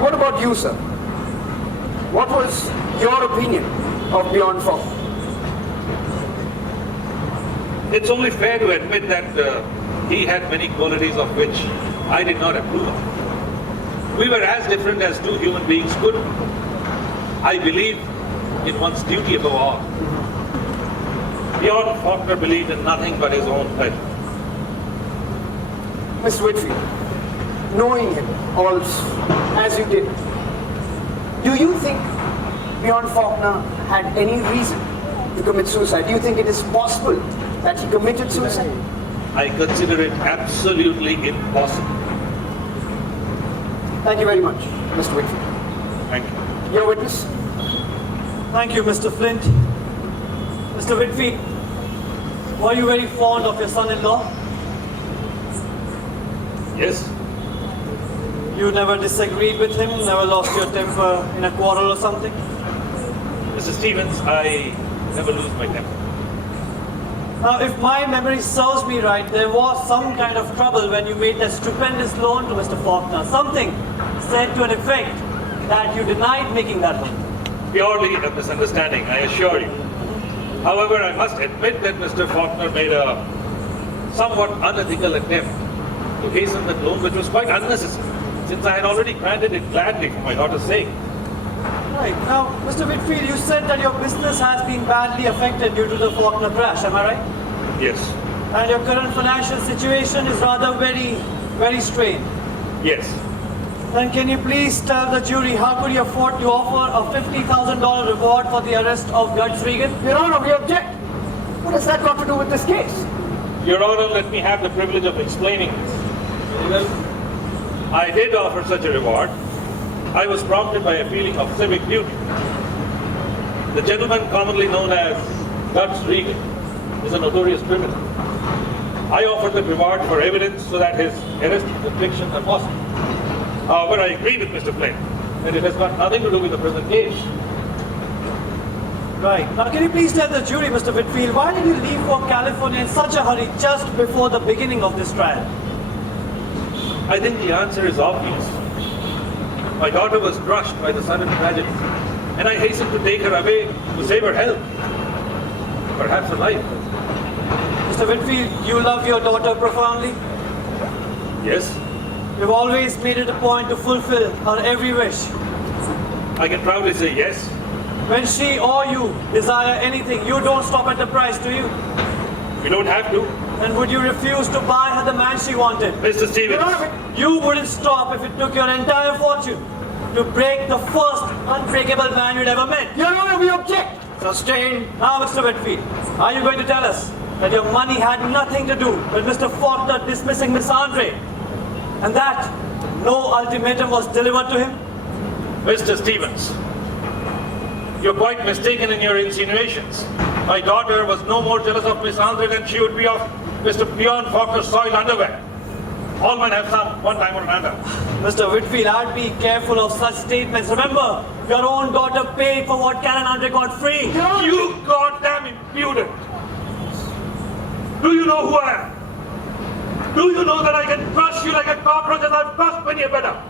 What about you, sir? What was your opinion of Bjorn Faulkner? It's only fair to admit that he had many qualities of which I did not approve of. We were as different as two human beings could be. I believe in one's duty above all. Bjorn Faulkner believed in nothing but his own pleasure. Mr. Whitfield, knowing him all as you did, do you think Bjorn Faulkner had any reason to commit suicide? Do you think it is possible that he committed suicide? I consider it absolutely impossible. Thank you very much, Mr. Whitfield. Thank you. Your witness? Thank you, Mr. Flint. Mr. Whitfield, were you very fond of your son-in-law? Yes. You never disagreed with him, never lost your temper in a quarrel or something? Mr. Stevens, I never lose my temper. Now, if my memory serves me right, there was some kind of trouble when you made that stupendous loan to Mr. Faulkner. Something said to an effect that you denied making that loan. Purely a misunderstanding, I assure you. However, I must admit that Mr. Faulkner made a somewhat unethical attempt to hasten that loan, which was quite unnecessary, since I had already granted it gladly for my daughter's sake. Right. Now, Mr. Whitfield, you said that your business has been badly affected due to the Fauklner crash, am I right? Yes. And your current financial situation is rather very strained. Yes. Then can you please tell the jury how could you afford to offer a $50,000 reward for the arrest of Guts Regan? Your Honor, we object. What has that got to do with this case? Your Honor, let me have the privilege of explaining this. I did offer such a reward. I was prompted by a feeling of civic duty. The gentleman commonly known as Guts Regan is a notorious criminal. I offered the reward for evidence so that his arrest and conviction are possible. However, I agree with Mr. Flynn that it has got nothing to do with the present case. Right. Now can you please tell the jury, Mr. Whitfield, why did you leave for California in such a hurry just before the beginning of this trial? I think the answer is obvious. My daughter was crushed by the sudden tragedy, and I hastened to take her away to save her health, perhaps her life. Mr. Whitfield, you love your daughter profoundly? Yes. You've always made it a point to fulfill her every wish. I can proudly say yes. When she or you desire anything, you don't stop at the price, do you? You don't have to. Then would you refuse to buy her the man she wanted? Mr. Stevens. You wouldn't stop if it took your entire fortune to break the first unbreakable man you'd ever met. Your Honor, we object. Sustained. Now, Mr. Whitfield, are you going to tell us that your money had nothing to do with Mr. Faulkner dismissing Miss Andre, and that no ultimatum was delivered to him? Mr. Stevens, you're quite mistaken in your insinuations. My daughter was no more jealous of Miss Andre than she would be of Mr. Bjorn Faulkner's soiled underwear. All men have some, one time or another. Mr. Whitfield, I'd be careful of such statements. Remember, your own daughter paid for what Karen Andre got free. You goddamn impudent! Do you know who I am? Do you know that I can crush you like a cockroach as I've crushed many a better?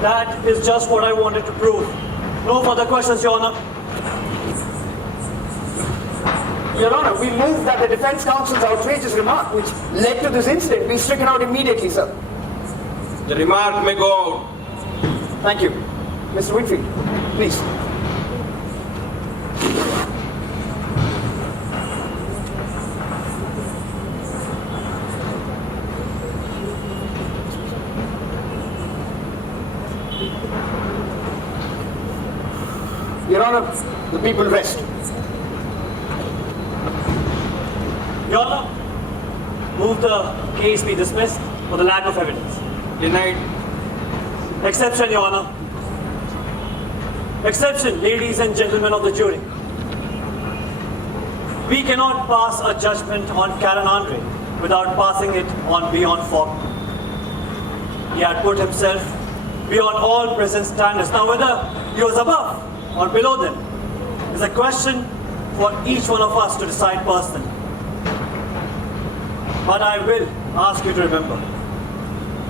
That is just what I wanted to prove. No further questions, Your Honor. Your Honor, we move that the defense counsel's outrageous remark, which led to this incident, be stricken out immediately, sir. The remark may go out. Thank you. Mr. Whitfield, please. Your Honor, the people rest. Your Honor, move the case be dismissed for the lack of evidence. Denied. Exception, Your Honor. Exception, ladies and gentlemen of the jury. We cannot pass a judgment on Karen Andre without passing it on Bjorn Faulkner. He had put himself beyond all present standards. Now, whether he was above or below them is a question for each one of us to decide personally. But I will ask you to remember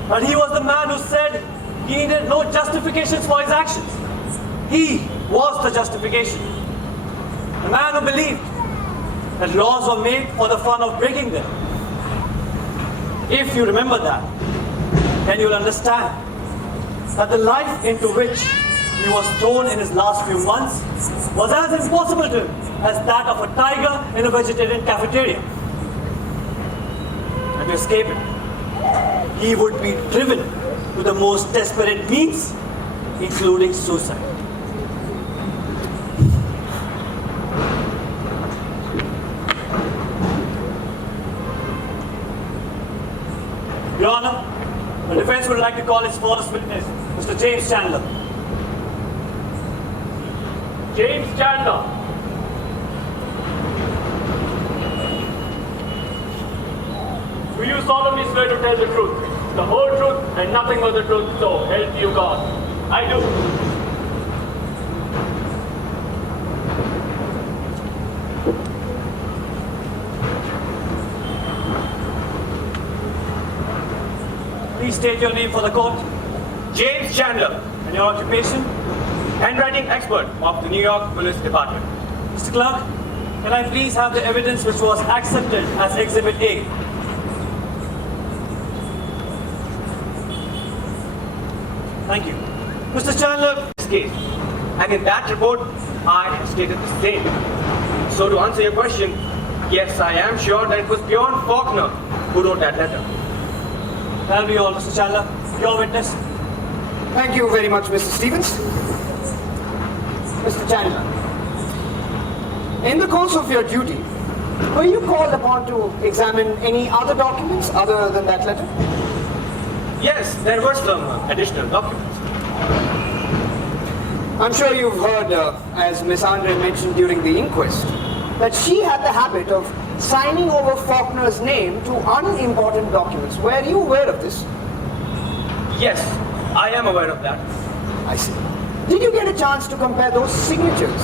that he was the man who said he needed no justifications for his actions. He was the justification. The man who believed that laws were made for the fun of breaking them. If you remember that, then you'll understand that the life into which he was thrown in his last few months was as impossible to him as that of a tiger in a vegetarian cafeteria. And to escape it, he would be driven to the most desperate means, including suicide. Your Honor, the defense would like to call its first witness, Mr. James Chandler. James Chandler. Do you solemnly swear to tell the truth, the whole truth, and nothing but the truth, so help you God? I do. Please state your name for the court. James Chandler. And your occupation? handwriting expert of the New York Police Department. Mr. Clerk, can I please have the evidence which was accepted as Exhibit A? Thank you. Mr. Chandler, this case. And in that report, I have stated the same. So to answer your question, yes, I am sure that it was Bjorn Faulkner who wrote that letter. That'll be all, Mr. Chandler. Your witness. Thank you very much, Mr. Stevens. Mr. Chandler, in the course of your duty, were you called upon to examine any other documents other than that letter? Yes, there were some additional documents. I'm sure you've heard, as Miss Andre mentioned during the inquest, that she had the habit of signing over Faulkner's name to unimportant documents. Were you aware of this? Yes, I am aware of that. I see. Did you get a chance to compare those signatures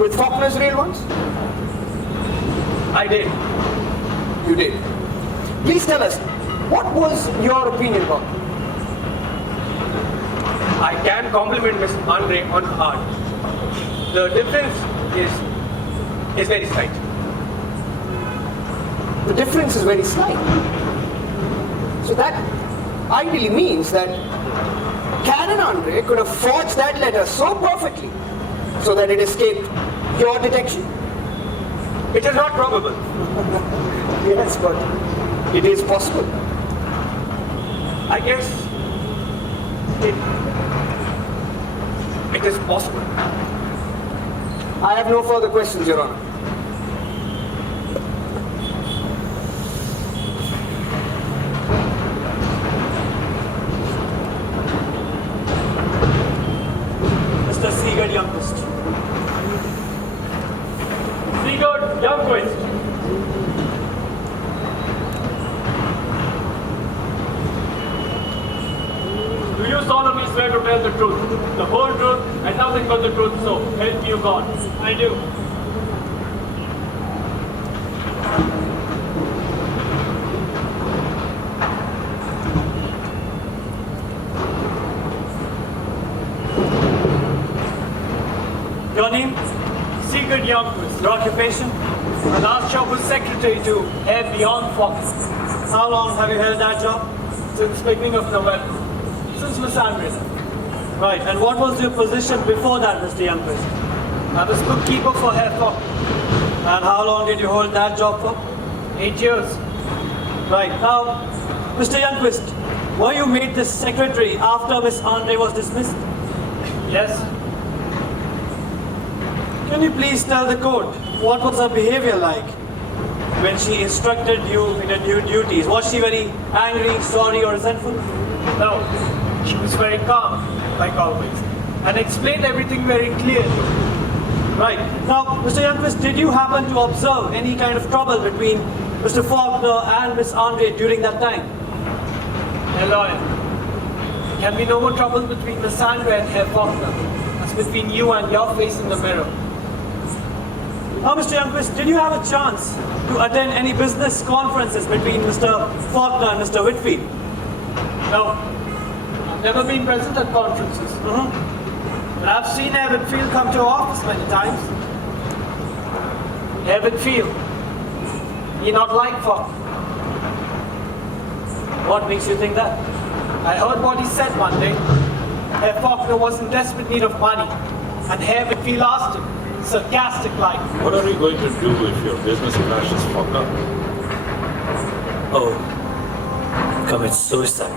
with Faulkner's real ones? I did. You did. Please tell us, what was your opinion about them? I can compliment Miss Andre on her art. The difference is very slight. The difference is very slight. So that ideally means that Karen Andre could have forged that letter so perfectly so that it escaped your detection. It is not probable. Yes, but it is possible. I guess it is possible. I have no further questions, Your Honor. Mr. Sigurd Youngquist. Sigurd Youngquist. Do you solemnly swear to tell the truth, the whole truth, and nothing but the truth, so help you God? I do. Your name? Sigurd Youngquist. Your occupation? My last job was secretary to Head Beyond Fox. How long have you held that job? Since beginning of November. Since Miss Andrea. Right, and what was your position before that, Mr. Youngquist? I was bookkeeper for Herr Fauklner. And how long did you hold that job for? 8 years. Right, now, Mr. Youngquist, were you made this secretary after Miss Andre was dismissed? Yes. Can you please tell the court what was her behavior like when she instructed you in your new duties? Was she very angry, sorry, or resentful? No, she was very calm, like always, and explained everything very clearly. Right. Now, Mr. Youngquist, did you happen to observe any kind of trouble between Mr. Faulkner and Miss Andre during that time? Herr Lawyer, there can be no more trouble between Miss Andre and Herr Faulkner as between you and your face in the mirror. Now, Mr. Youngquist, did you have a chance to attend any business conferences between Mr. Faulkner and Mr. Whitfield? No. I've never been present at conferences. But I've seen Herr Whitfield come to our office many times. Herr Whitfield, he not like Faulkner. What makes you think that? I heard what he said one day. Herr Faulkner was in desperate need of money, and Herr Whitfield asked him, sarcastic like. What are you going to do if your business crashes, Faulkner? Oh, commit suicide.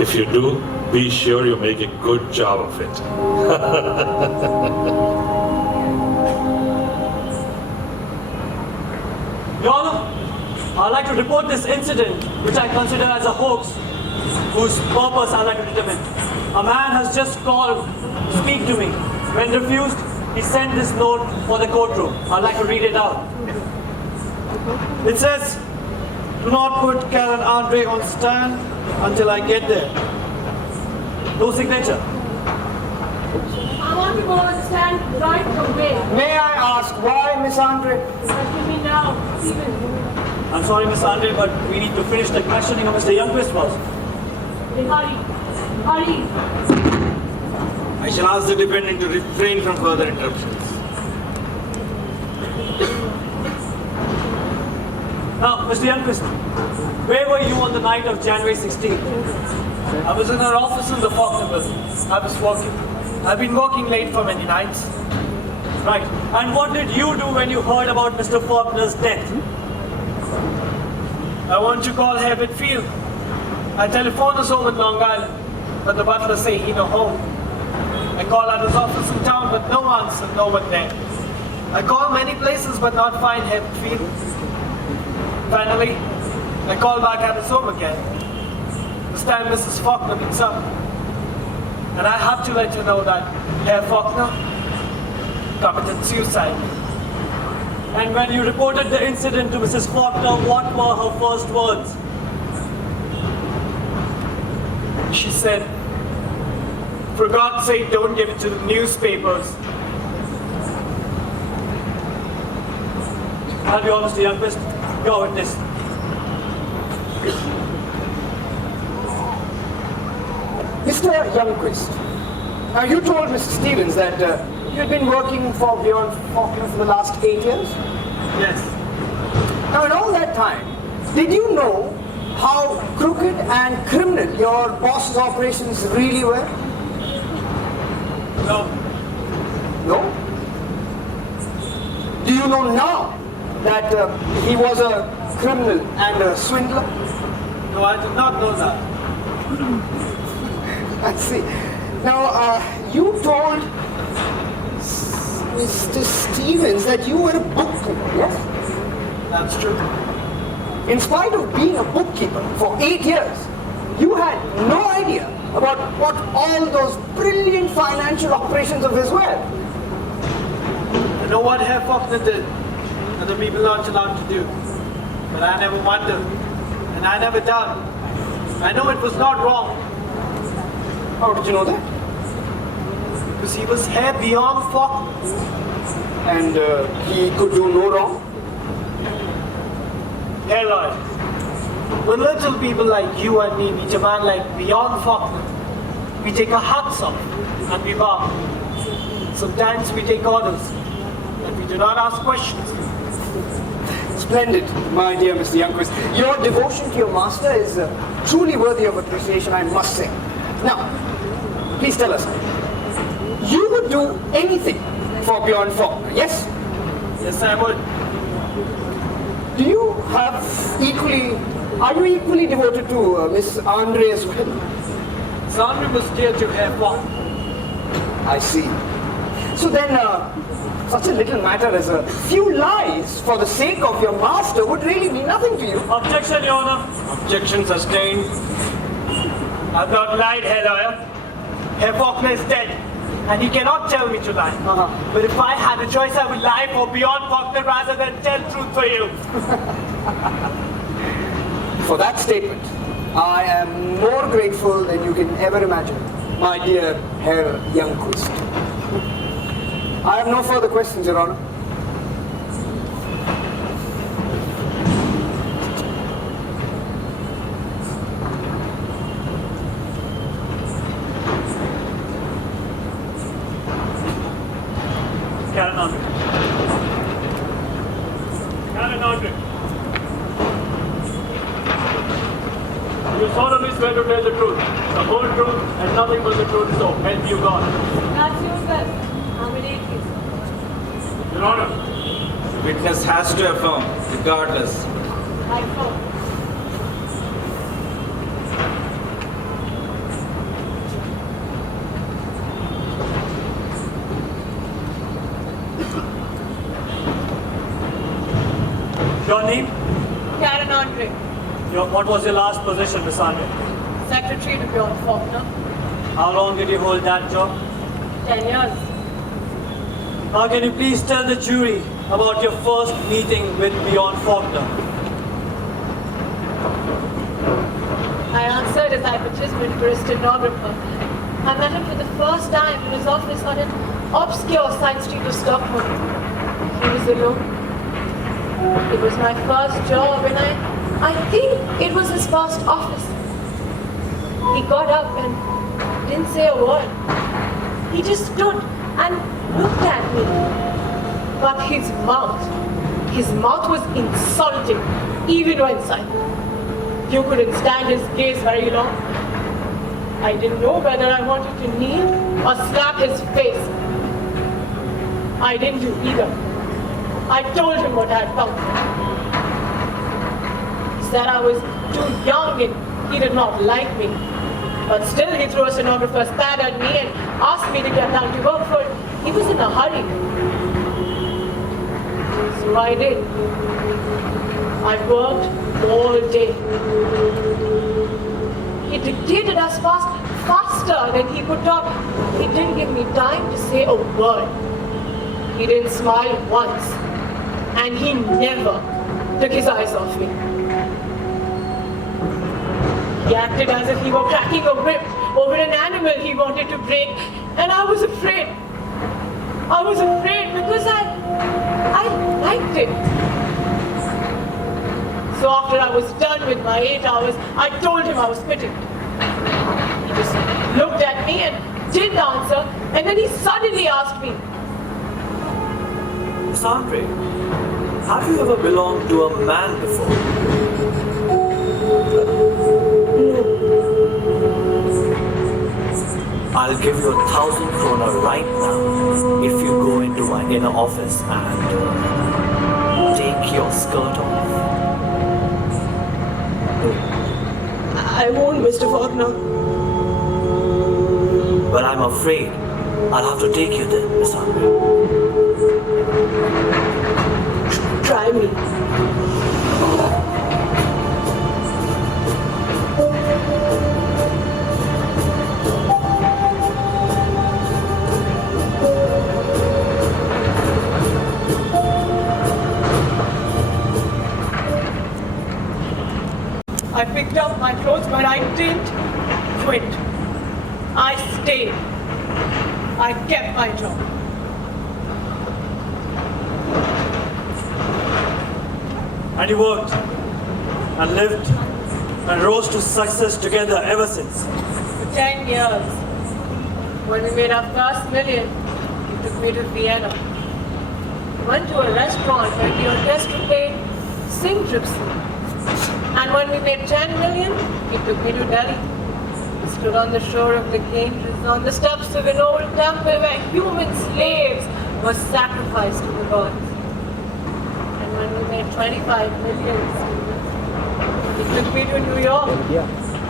If you do, be sure you make a good job of it. Your Honor, I'd like to report this incident, which I consider as a hoax, whose purpose I'd like to determine. A man has just called to speak to me. When refused, he sent this note for the courtroom. I'd like to read it out. It says, "Do not put Karen Andre on stand until I get there." No signature. I want to go on stand right away. May I ask why, Miss Andre? Give me now, Stephen. I'm sorry, Miss Andre, but we need to finish the questioning of Mr. Youngquist first. Hurry, hurry. I shall ask the defendant to refrain from further interruptions. Now, Mr. Youngquist, where were you on the night of January 16th? I was in her office in the Fauklner building. I was working. I've been working late for many nights. Right. And what did you do when you heard about Mr. Faulkner's death? I want to call Herr Whitfield. I telephoned his home in Long Island, but the butler say he no home. I call at his office in town, but no answer, no one there. I call many places, but not find Herr Whitfield. Finally, I call back at his home again. This time Mrs. Fauklner picks up. And I have to let her know that Herr Fauklner committed suicide. And when you reported the incident to Mrs. Fauklner, what were her first words? She said, "For God's sake, don't give it to the newspapers." I'll be honest, Mr. Youngquist. Your witness. Mr. Youngquist, now you told Mr. Stevens that you had been working for Bjorn Faulkner for the last 8 years? Yes. Now in all that time, did you know how crooked and criminal your boss's operations really were? No. No? Do you know now that he was a criminal and a swindler? No, I did not know that. I see. Now, you told Mr. Stevens that you were a bookkeeper, yes? That's true. In spite of being a bookkeeper for 8 years, you had no idea about what all those brilliant financial operations of his were. I know what Herr Fauklner did, and the people aren't allowed to do. But I never wondered, and I never doubted. I know it was not wrong. How did you know that? Because he was Herr Bjorn Faulkner. And he could do no wrong? Herr Lloyd, when little people like you and me meet a man like Bjorn Faulkner, we take our hats off and we bow. Sometimes we take orders, but we do not ask questions. Splendid, my dear Mr. Youngquist. Your devotion to your master is truly worthy of appreciation, I must say. Now, please tell us, you would do anything for Bjorn Faulkner, yes? Yes, I would. Do you have are you equally devoted to Miss Andre as well? Miss Andre was dear to Herr Faulkner. I see. So then, such a little matter as a few lies for the sake of your master would really mean nothing to you. Objection, Your Honor. Objection sustained. I've not lied, Herr Lawyer. Herr Faulkner is dead, and he cannot tell me to lie. But if I had a choice, I would lie for Bjorn Faulkner rather than tell truth for you. For that statement, I am more grateful than you can ever imagine, my dear Herr Youngquist. I have no further questions, Your Honor. You solemnly swear to tell the truth, the whole truth, and nothing but the truth, so help you God. That's yourself. I'm an atheist. Your Honor. The witness has to affirm, regardless. I affirm. Your name? Karen Andre, What was your last position, Miss Andre? secretary to Bjorn Faulkner. How long did you hold that job? 10 years. Now can you please tell the jury about your first meeting with Bjorn Faulkner? I answered his advertisement for a stenographer. I met him for the first time in his office on an obscure side street of Stockholm. He was alone. It was my first job, and I think it was his first office. He got up and didn't say a word. He just stood and looked at me. But his mouth was insulting, even when silent. You couldn't stand his gaze very long. I didn't know whether I wanted to kneel or slap his face. I didn't do either. I told him what I had found. He said I was too young and he did not like me. But still he threw a stenographer's pad at me and asked me to get down to work, for he was in a hurry. So I did. I worked all day. He dictated as faster than he could talk. He didn't give me time to say a word. He didn't smile once. And he never took his eyes off me. He acted as if he were cracking a whip over an animal he wanted to break. And I was afraid. I was afraid because I liked it. So after I was done with my 8 hours, I told him I was quitting. He just looked at me and didn't answer, and then he suddenly asked me, Miss Andre, have you ever belonged to a man before? I'll give you 1,000 kroner right now if you go into my inner office and take your skirt off. I won't, Mr. Faulkner. Well, I'm afraid I'll have to take you then, Miss Andre. Try me. I picked up my clothes, but I didn't quit. I stayed. I kept my job. And you worked, and lived, and rose to success together ever since. For 10 years. When we made our first million, he took me to Vienna. We went to a restaurant where the orchestra played Sing Gypsy. And when we made 10 million, he took me to Delhi. We stood on the shore of the Ganges, on the steps of an old temple where human slaves were sacrificed to the gods. And when we made 25 million, he took me to New York.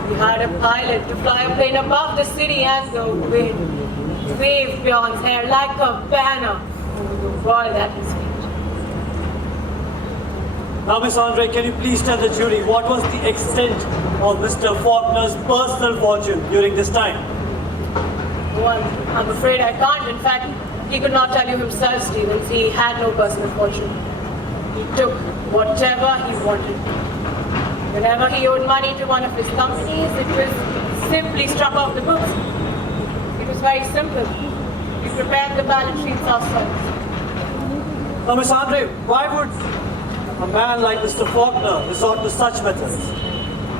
We hired a pilot to fly a plane above the city, and the wind waved Bjorn's hair like a banner over the world at his feet. Now, Miss Andre, can you please tell the jury what was the extent of Mr. Faulkner's personal fortune during this time? Well, I'm afraid I can't. In fact, he could not tell you himself, Stevens. He had no personal fortune. He took whatever he wanted. Whenever he owed money to one of his companies, it was simply struck off the books. It was very simple. We prepared the balance sheets ourselves. Now, Miss Andre, why would a man like Mr. Faulkner resort to such methods?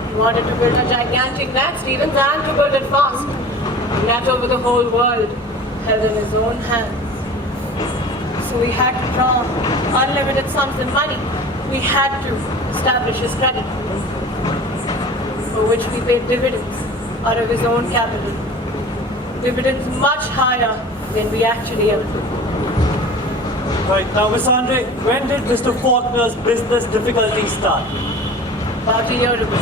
He wanted to build a gigantic net, Stevens, and to build it fast. A net over the whole world, held in his own hands. So we had to draw unlimited sums of money. We had to establish his credit, for which we paid dividends out of his own capital. Dividends much higher than we actually earned. Right, now Miss Andre, when did Mr. Faulkner's business difficulties start? About a year ago.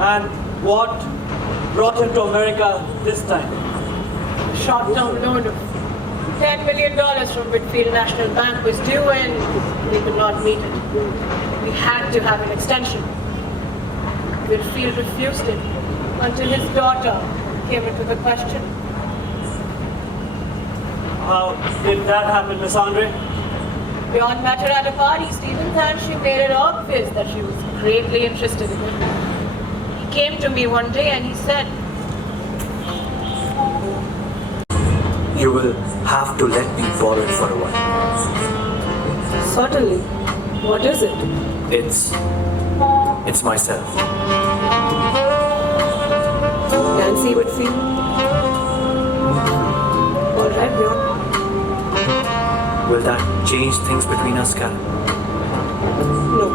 And what brought him to America this time? A short-term loan of $10 million from Whitfield National Bank was due, and we could not meet it. We had to have an extension. Whitfield refused it until his daughter came into the question. How did that happen, Miss Andre? Bjorn met her at a party, Stevens, and she made it obvious that she was greatly interested in him. He came to me one day and he said, You will have to let me borrow it for a while. Certainly. What is it? It's myself. Nancy Whitfield? Will that change things between us, Karen? No.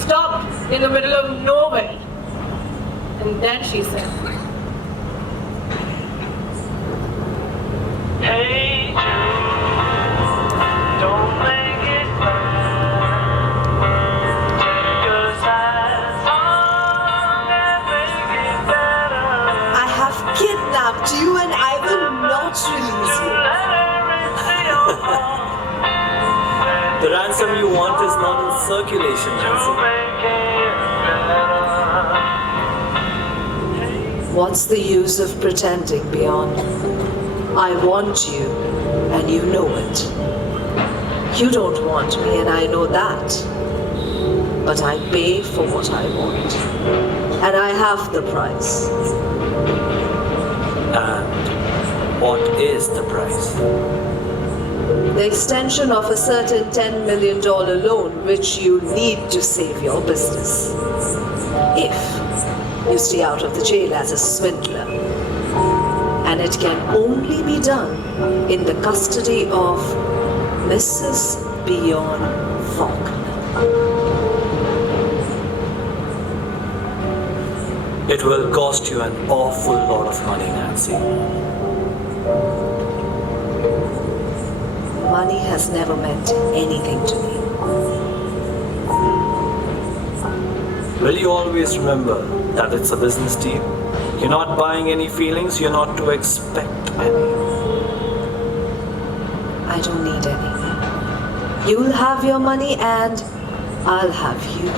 Stopped in the middle of nowhere. And then she said, Hey Jude, don't make it bad. Take us as long and make it better. I have kidnapped you and I will not release you. The ransom you want is not in circulation, Nancy. What's the use of pretending, Bjorn? I want you, and you know it. You don't want me, and I know that. But I pay for what I want. And I have the price. And what is the price? The extension of a certain $10 million loan which you need to save your business. If you stay out of the jail as a swindler. And it can only be done in the custody of Mrs. Bjorn Faulkner. It will cost you an awful lot of money, Nancy. Money has never meant anything to me. Will you always remember that it's a business deal? You're not buying any feelings, you're not to expect any. I don't need any. You'll have your money and I'll have you.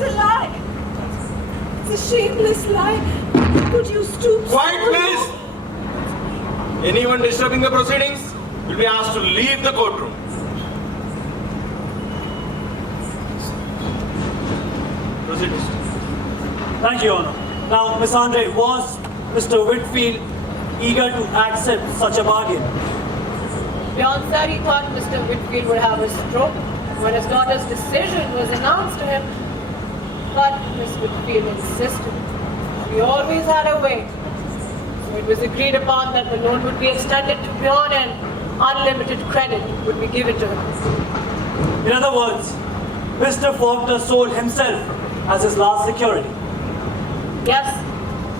it's a lie. It's a shameless lie. Could you stoop? Quiet, please! Anyone disturbing the proceedings will be asked to leave the courtroom. Proceed, Mr. Thank you, Your Honor. Now, Miss Andre, was Mr. Whitfield eager to accept such a bargain? Bjorn said he thought Mr. Whitfield would have a stroke when his daughter's decision was announced to him. But Miss Whitfield insisted. She always had a way. So it was agreed upon that the loan would be extended to Bjorn and unlimited credit would be given to him. In other words, Mr. Faulkner sold himself as his last security. Yes,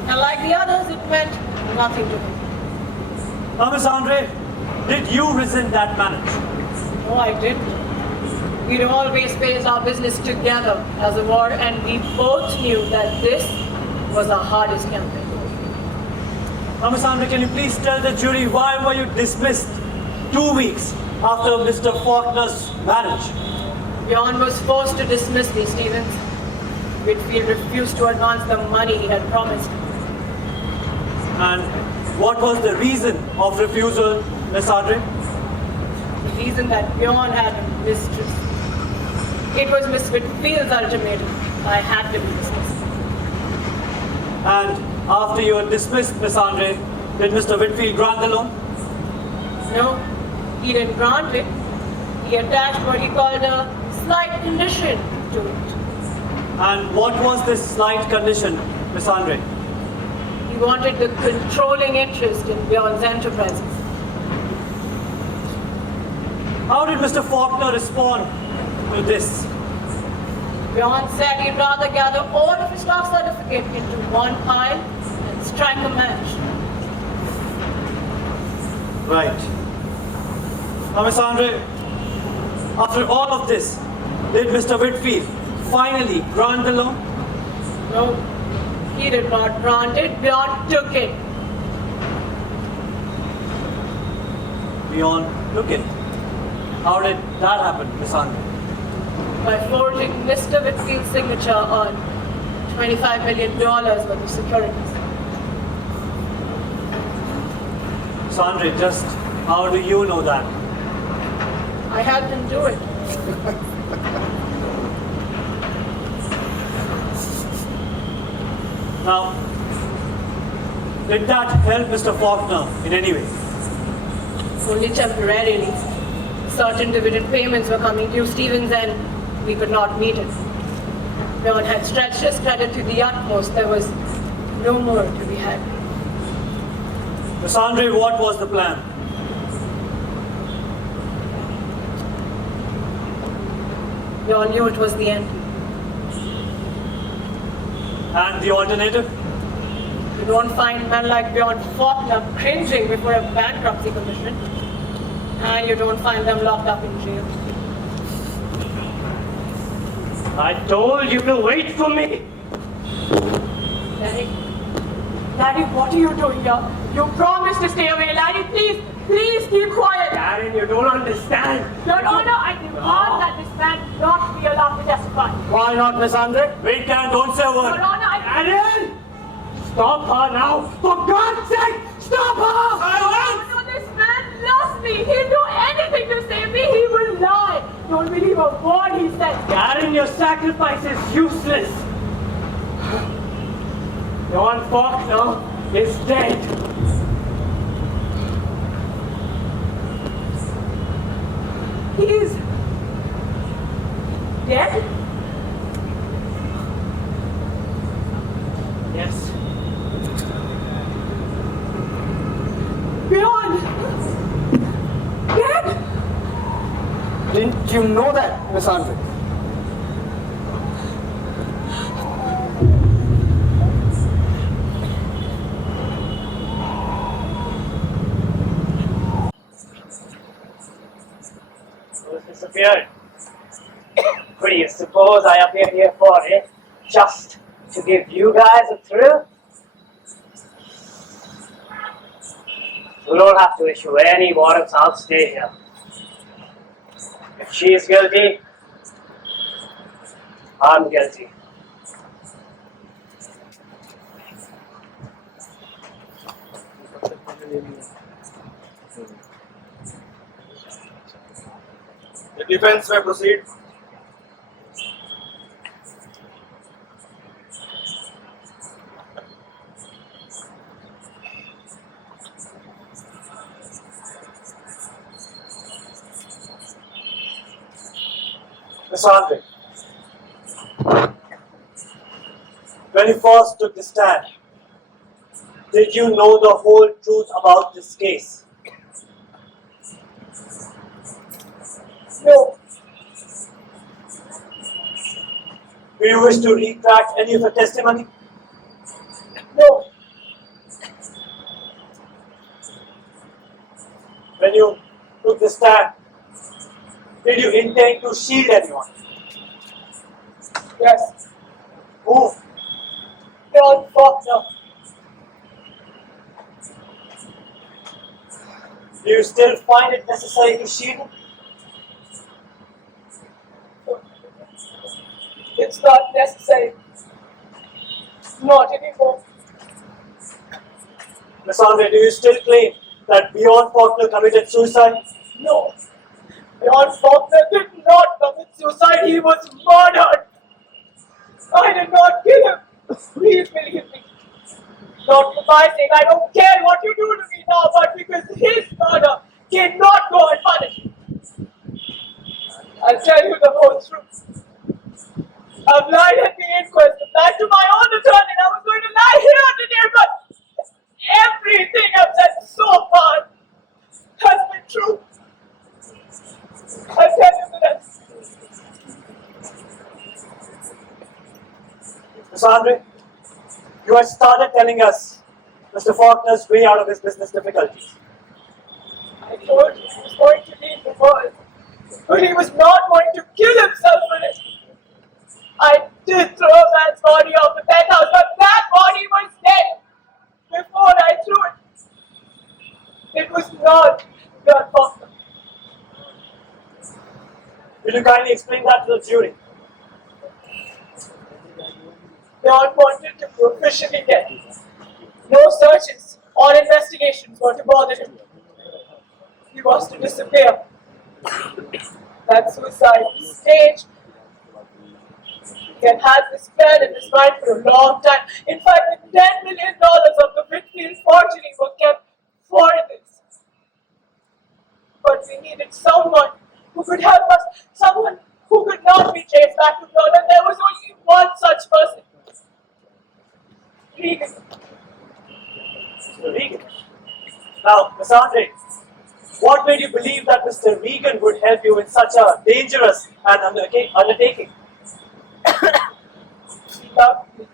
and like the others, it meant nothing to him. Now, Miss Andre, did you resent that marriage? No, I didn't. We'd always faced our business together as a war, and we both knew that this was our hardest campaign. Now, Miss Andre, can you please tell the jury why were you dismissed 2 weeks after Mr. Faulkner's marriage? Bjorn was forced to dismiss me, Stevens. Whitfield refused to advance the money he had promised. And what was the reason of refusal, Miss Andre? The reason that Bjorn had a mistress. It was Miss Whitfield's ultimatum. I had to be dismissed. And after you were dismissed, Miss Andre, did Mr. Whitfield grant the loan? No, he didn't grant it. He attached what he called a slight condition to it. And what was this slight condition, Miss Andre? He wanted the controlling interest in Bjorn's enterprises. How did Mr. Faulkner respond to this? Bjorn said he'd rather gather all of his stock certificate into one pile and strike a match. Right. Now, Miss Andre, after all of this, did Mr. Whitfield finally grant the loan? No, he did not grant it. Bjorn took it. Bjorn took it. How did that happen, Miss Andre? By forging Mr. Whitfield's signature on $25 million worth of securities. Miss Andre, just how do you know that? I helped him do it. Now, did that help Mr. Faulkner in any way? Only temporarily. certain dividend payments were coming due Stevens and we could not meet it. Bjorn had stretched his credit to the utmost. There was no more to be had. Miss Andre, what was the plan? Bjorn knew it was the end. And the alternative? You don't find men like Bjorn Faulkner cringing before a bankruptcy commission. And you don't find them locked up in jail. I told you to wait for me. Daddy? Daddy, what are you doing here? You promised to stay away. Daddy, please keep quiet. Karen, you don't understand. Your Honor, I demand that this man not be allowed to testify. Why not, Miss Andre? Wait, Karen, don't say a word. Your Honor, Karen! Stop her now! For God's sake, stop her! Silence! No, this man loves me. He'll do anything to save me. He will lie. Don't believe a word he says. Karen, your sacrifice is useless. Bjorn Faulkner is dead. He's dead? Yes. Bjorn! Dead? Didn't you know that, Miss Andre? Who's disappeared? What do you suppose I appeared here for, eh? Just to give you guys a thrill? You don't have to issue any warrants, I'll stay here. If she is guilty, I'm guilty. The defense may proceed. Miss Andre, when you first took the stand, did you know the whole truth about this case? No. Do you wish to retract any of your testimony? No. When you took the stand, did you intend to shield anyone? Yes. Who? Bjorn Faulkner. Do you still find it necessary to shield him? It's not necessary. Not anymore. Miss Andre, do you still claim that Bjorn Faulkner committed suicide? No. Bjorn Faulkner did not commit suicide. He was murdered. I did not kill him. Please believe me. Not for my sake. I don't care what you do to me now, but because his murder cannot go unpunished. I'll tell you the whole truth. I've lied at the inquest, lied to my own attorney, and I was going to lie here today, but everything I've said so far has been true. I'll tell you the rest. Miss Andre, you had started telling us Mr. Faulkner's way out of his business difficulties. I told you he was going to leave the world, but he was not going to kill himself in it. I did throw a man's body off the penthouse, but that body was dead before I threw it. It was not Bjorn Faulkner. Will you kindly explain that to the jury? Bjorn wanted to be officially dead. No searches or investigations were to bother him. He was to disappear. That suicide was staged. He had had this plan in his mind for a long time. In fact, the $10 million of the Whitfield forgery were kept for this. But we needed someone could help us, someone who could not be traced back to Bjorn, and there was only one such person. Regan. Mr. Regan. Now, Miss Andre, what made you believe that Mr. Regan would help you in such a dangerous and undertaking? He loved me.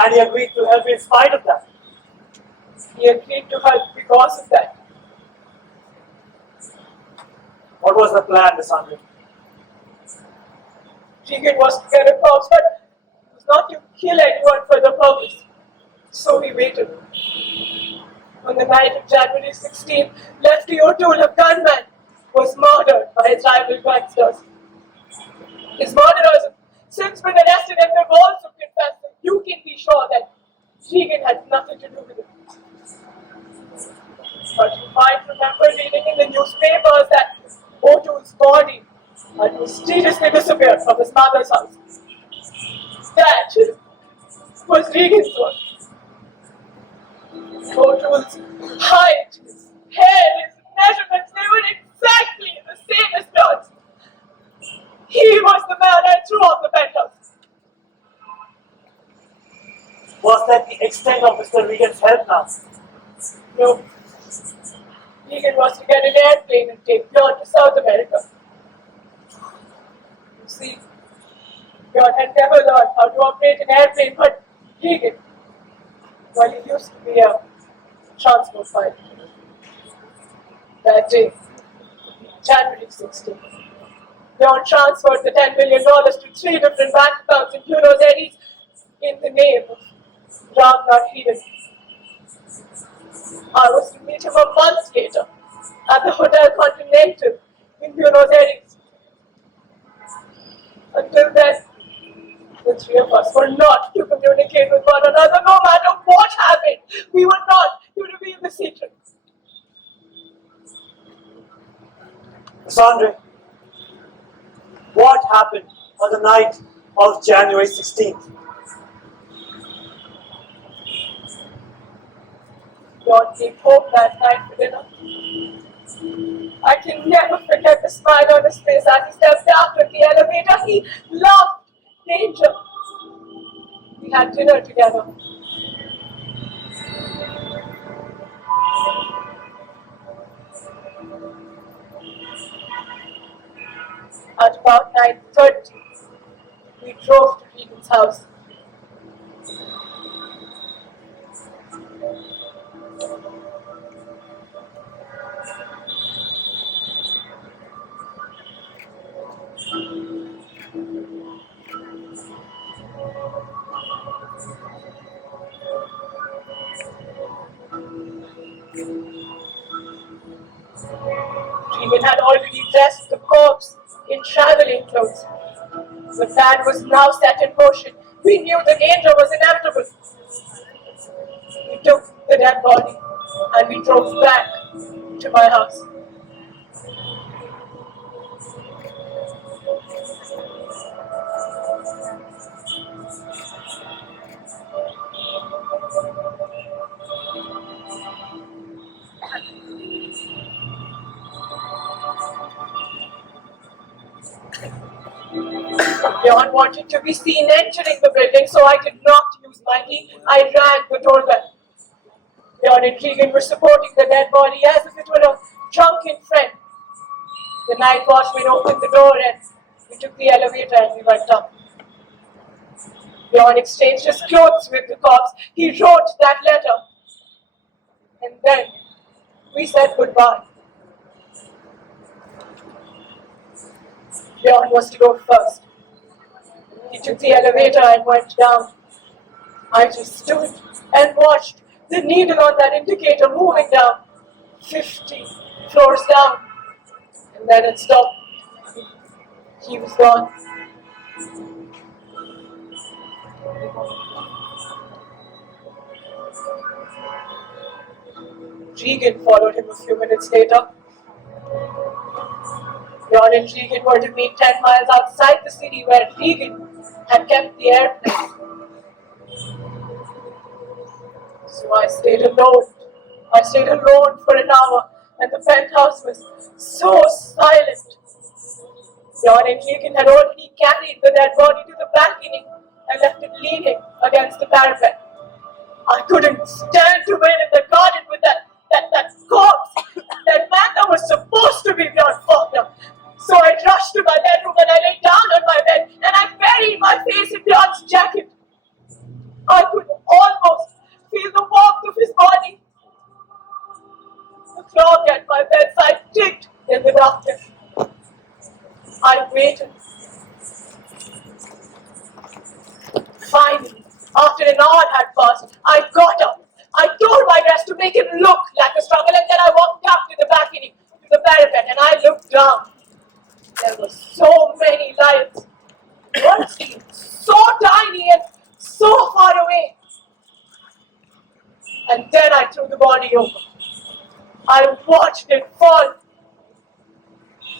And he agreed to help you in spite of that. He agreed to help because of that. What was the plan, Miss Andre? Regan was to get a corpse, but it was not to kill anyone for the purpose. So he waited. On the night of January 16th, Lefty O'Toole, a gunman, was murdered by his rival gangsters. His murderers have since been arrested and they've also confessed that you can be sure that Regan had nothing to do with it. But you might remember reading in the newspapers that O'Toole's body had mysteriously disappeared from his mother's house. That was Regan's work. O'Toole's height, his hair, his measurements, they were exactly the same as Bjorn's. He was the man I threw off the penthouse. Was that the extent of Mr. Regan's help now? No. Regan was to get an airplane and take Bjorn to South America. You see, Bjorn had never learned how to operate an airplane, but Regan, well, he used to be a transport pilot. That day, January 16th, Bjorn transferred the $10 million to 3 different bank accounts in Buenos Aires in the name of Ragnar Heden. I was to meet him a month later at the Hotel Continental in Buenos Aires. Until then, the three of us were not to communicate with one another no matter what happened. We were not to reveal the secret. Miss Andre, what happened on the night of January 16th? Bjorn came home that night for dinner. I can never forget the smile on his face as he stepped out of the elevator. He loved danger. We had dinner together. At about 9:30, we drove to Regan's house. Regan had already dressed the corpse in traveling clothes. The plan was now set in motion. We knew the danger was inevitable. We took the dead body and we drove back to my house. Bjorn wanted to be seen entering the building, so I did not use my key. I rang the doorbell. Bjorn and Regan were supporting the dead body as if it were a drunken friend. The night watchman opened the door and we took the elevator and we went up. Bjorn exchanged his clothes with the corpse. He wrote that letter. And then we said goodbye. Bjorn was to go first. He took the elevator and went down. I just stood and watched the needle on that indicator moving down, 50 floors down, and then it stopped. He was gone. Regan followed him a few minutes later. Bjorn and Regan were to meet 10 miles outside the city where Regan had kept the airplane. So I stayed alone. I stayed alone for an hour, and the penthouse was so silent. Bjorn Faulkner had already carried the dead body to the balcony and left it leaning against the parapet. I couldn't stand to wait in the garden with that corpse. That man that was supposed to be Bjorn Faulkner. So I rushed to my bedroom and I lay down on my bed and I buried my face in Bjorn's jacket. I could almost feel the warmth of his body. The clock at my bedside ticked in the darkness. I waited. Finally, after an hour had passed, I got up. I tore my dress to make it look like a struggle, and then I walked up to the balcony, to the parapet, and I looked down. There were so many lions. One seemed so tiny and so far away. And then I threw the body over. I watched it fall.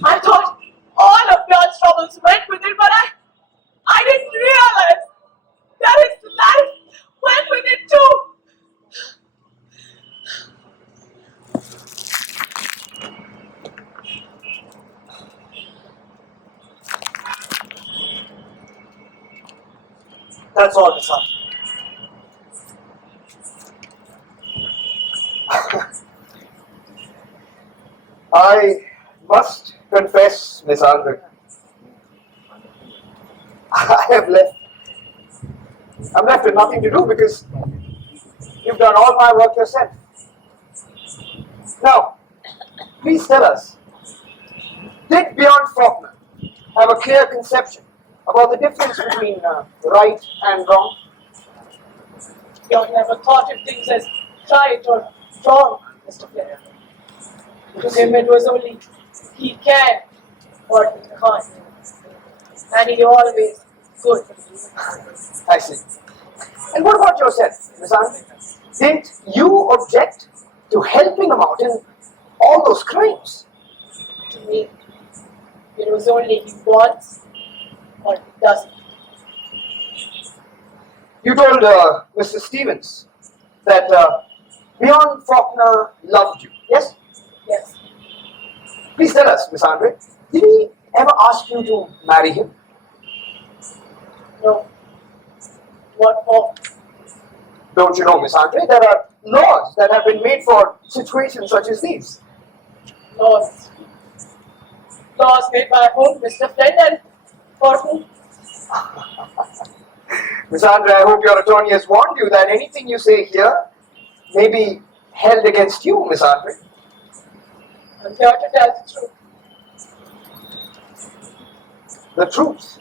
I thought all of Bjorn's troubles went with it, but I didn't realize that his life went with it too. That's all, Miss Hunt. I must confess, Miss Andre, I'm left with nothing to do because you've done all my work yourself. Now, please tell us, did Bjorn Faulkner have a clear conception about the difference between right and wrong? Bjorn never thought of things as right or wrong, Mr. Flair. To him it was only he can or he can't. And he always could. I see. And what about yourself, Miss Andre? Didn't you object to helping him out in all those crimes? To me, it was only he wants or he doesn't. You told Mr. Stevens that Bjorn Faulkner loved you, yes? Yes. Please tell us, Miss Andre, did he ever ask you to marry him? No. What for? Don't you know, Miss Andre, there are laws that have been made for situations such as these. Laws. Laws made by whom, Mr. Flynn, and for whom? Miss Andre, I hope your attorney has warned you that anything you say here may be held against you, Miss Andre. I'm here to tell the truth. The truth?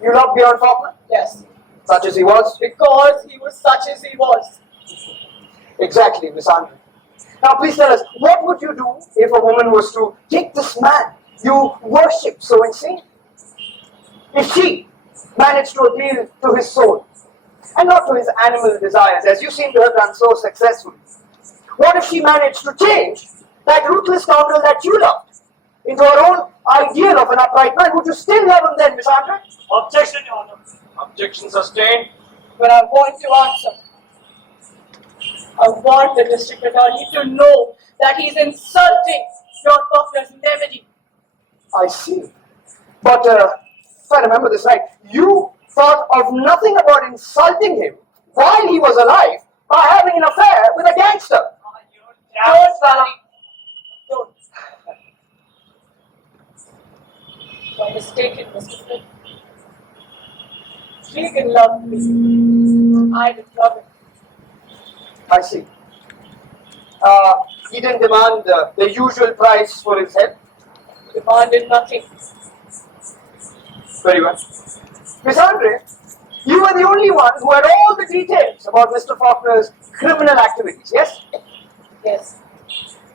You love Bjorn Faulkner? Yes. Such as he was? Because he was such as he was. Exactly, Miss Andre. Now please tell us, what would you do if a woman was to take this man you worship so insanely? If she managed to appeal to his soul and not to his animal desires, as you seem to have done so successfully, what if she managed to change that ruthless scoundrel that you loved into her own ideal of an upright man? Would you still love him then, Miss Andre? Objection, Your Honor. Objection sustained. But I want to answer. I want the district attorney to know that he's insulting Bjorn Faulkner's memory. I see. But if I remember this right, you thought of nothing about insulting him while he was alive by having an affair with a gangster. Don't, Sally. Don't. You're mistaken, Mr. Flynn. Regan loved me. I didn't love him. I see. He didn't demand the usual price for his head? He demanded nothing. Very well. Miss Andre, you were the only one who had all the details about Mr. Faulkner's criminal activities, yes? Yes.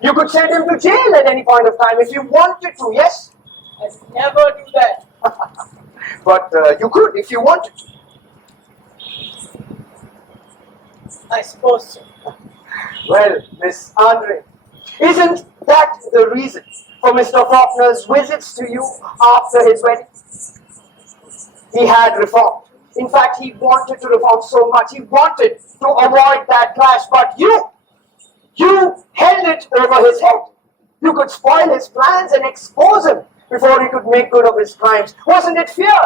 You could send him to jail at any point of time if you wanted to, yes? I'd never do that. But you could if you wanted to. I suppose so. Well, Miss Andre, isn't that the reason for Mr. Faulkner's visits to you after his wedding? He had reformed. In fact, he wanted to reform so much. He wanted to avoid that clash, but you You held it over his head. You could spoil his plans and expose him before he could make good of his crimes. Wasn't it fear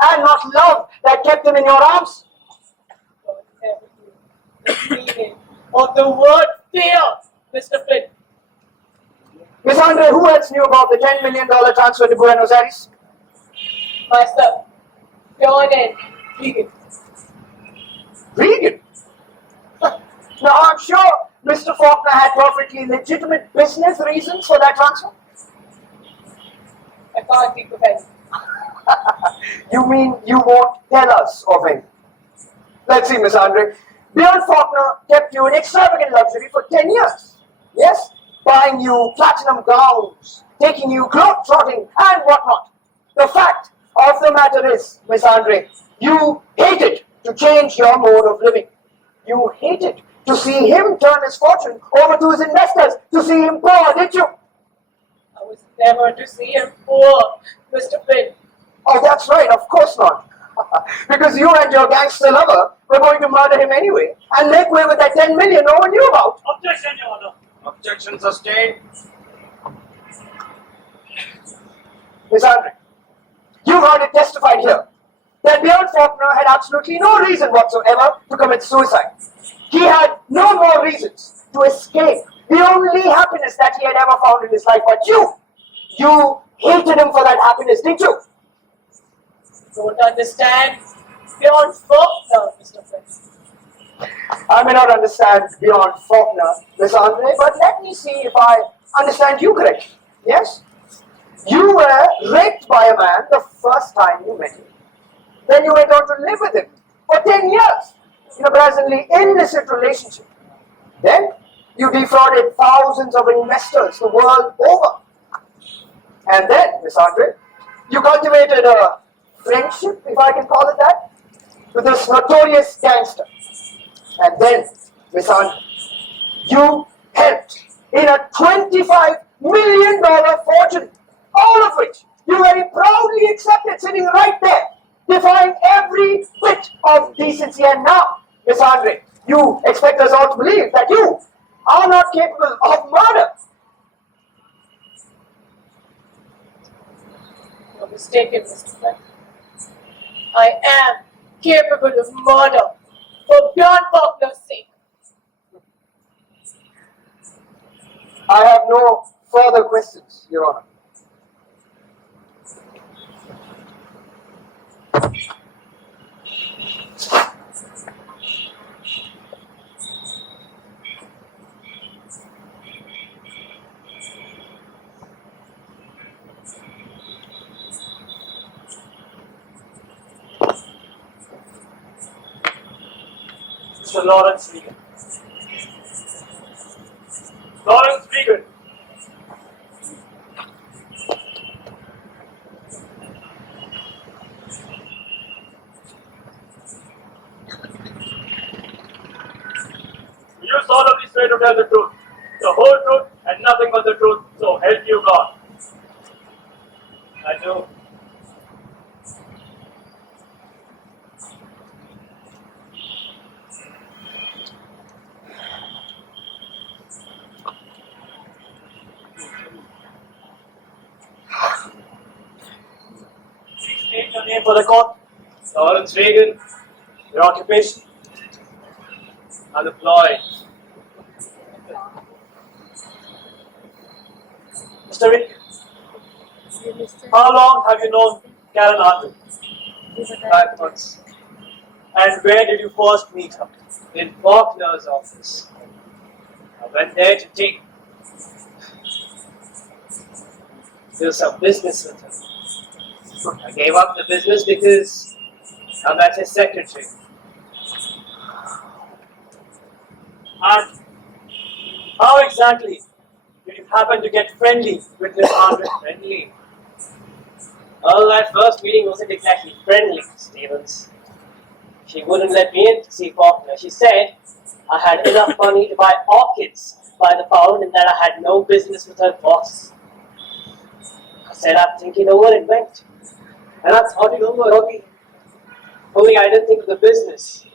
and not love that kept him in your arms? The meaning of the word fear, Mr. Flynn. Miss Andre, who else knew about the $10 million transfer to Buenos Aires? Myself, Bjorn and Regan. Regan? Now, I'm sure Mr. Faulkner had perfectly legitimate business reasons for that transfer. I can't think of any. You mean you won't tell us of any? Let's see, Miss Andre. Bjorn Faulkner kept you in extravagant luxury for 10 years. Yes? Buying you platinum gowns, taking you globe-trotting and whatnot. The fact of the matter is, Miss Andre, you hated to change your mode of living. You hated to see him turn his fortune over to his investors, to see him poor, did you? I was never to see him poor, Mr. Flynn. Oh, that's right, of course not. Because you and your gangster lover were going to murder him anyway and make way with that 10 million no one knew about. Objection, Your Honor. Objection sustained. Miss Andre, you heard it testified here that Bjorn Faulkner had absolutely no reason whatsoever to commit suicide. He had no more reasons to escape the only happiness that he had ever found in his life. But you hated him for that happiness, didn't you? Don't understand Bjorn Faulkner, Mr. Flynn. I may not understand Bjorn Faulkner, Miss Andre, but let me see if I understand you correctly. Yes? You were raped by a man the first time you met him. Then you went on to live with him for 10 years in a presently illicit relationship. Then you defrauded thousands of investors the world over. And then, Miss Andre, you cultivated a friendship, if I can call it that, with this notorious gangster. And then, Miss Andre, you helped in a $25 million fortune, all of which you very proudly accepted sitting right there, defying every bit of decency. And now, Miss Andre, you expect us all to believe that you are not capable of murder. You're mistaken, Mr. Flynn. I am capable of murder for Bjorn Faulkner's sake. I have no further questions, Your Honor. Mr. Lawrence Regan. Lawrence Regan. You solemnly swear to tell the truth, the whole truth, and nothing but the truth, so help you God. I do. Please state your name for the court. Lawrence Regan. Your occupation? Unemployed. Mr. Regan, how long have you known Karen Arthur? 5 months. And where did you first meet her? In Faulkner's office. I went there to do some business with her. I gave up the business because I'm at his secretary. And how exactly did you happen to get friendly with Miss Andre? Friendly? Well, that first meeting wasn't exactly friendly, Stevens. She wouldn't let me in to see Faulkner. She said I had enough money to buy orchids by the pound and that I had no business with her boss. I said I'd think it over and went. And I thought it over, only I didn't think of the business.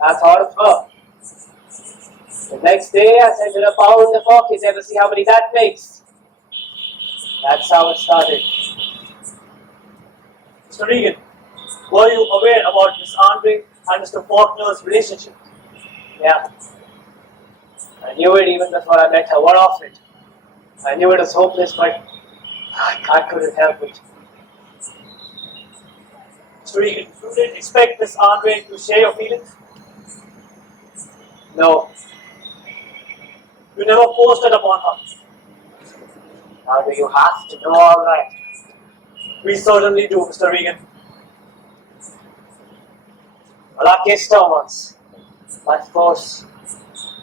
I thought of her. The next day, I sent her a pound of orchids. Ever see how many that makes? That's how it started. Mr. Regan, were you aware about Miss Andre and Mr. Faulkner's relationship? Yeah. I knew it even before I met her. What of it? I knew it was hopeless, but I couldn't help it. Mr. Regan, you didn't expect Miss Andre to share your feelings? No. You never forced it upon her. Now do you have to know all right? We certainly do, Mr. Regan. Well, I kissed her once. By force.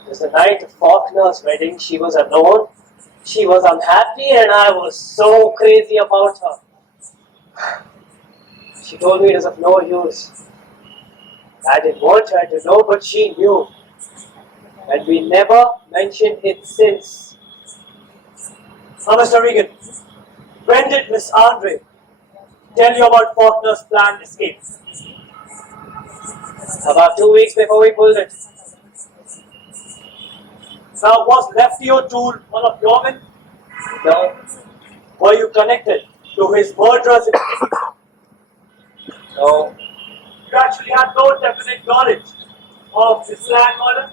It was the night of Faulkner's wedding. She was alone. She was unhappy and I was so crazy about her. She told me it was of no use. I didn't want her to know, but she knew. And we never mentioned it since. Now, Mr. Regan, when did Miss Andre tell you about Faulkner's planned escape? About 2 weeks before we pulled it. Now, was Lefty O'Toole one of your men? No. Were you connected to his murderers in No. You actually had no definite knowledge of this land murder?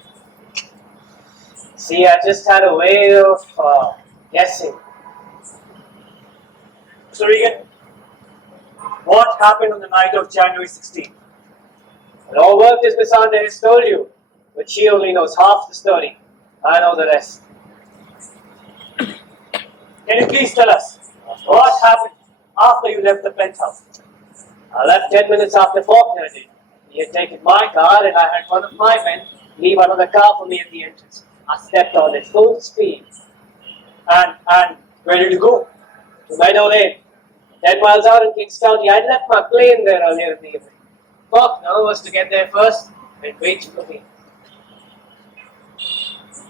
See, I just had a way of guessing. Mr. Regan, what happened on the night of January 16th? It all worked as Miss Andre has told you, but she only knows half the story. I know the rest. Can you please tell us what happened after you left the penthouse? I left 10 minutes after Faulkner did. He had taken my car and I had one of my men leave another car for me at the entrance. I stepped on it full speed. And where did you go? To Meadow Lane, 10 miles out in Kings County. I'd left my plane there earlier in the evening. Faulkner was to get there first and wait for me.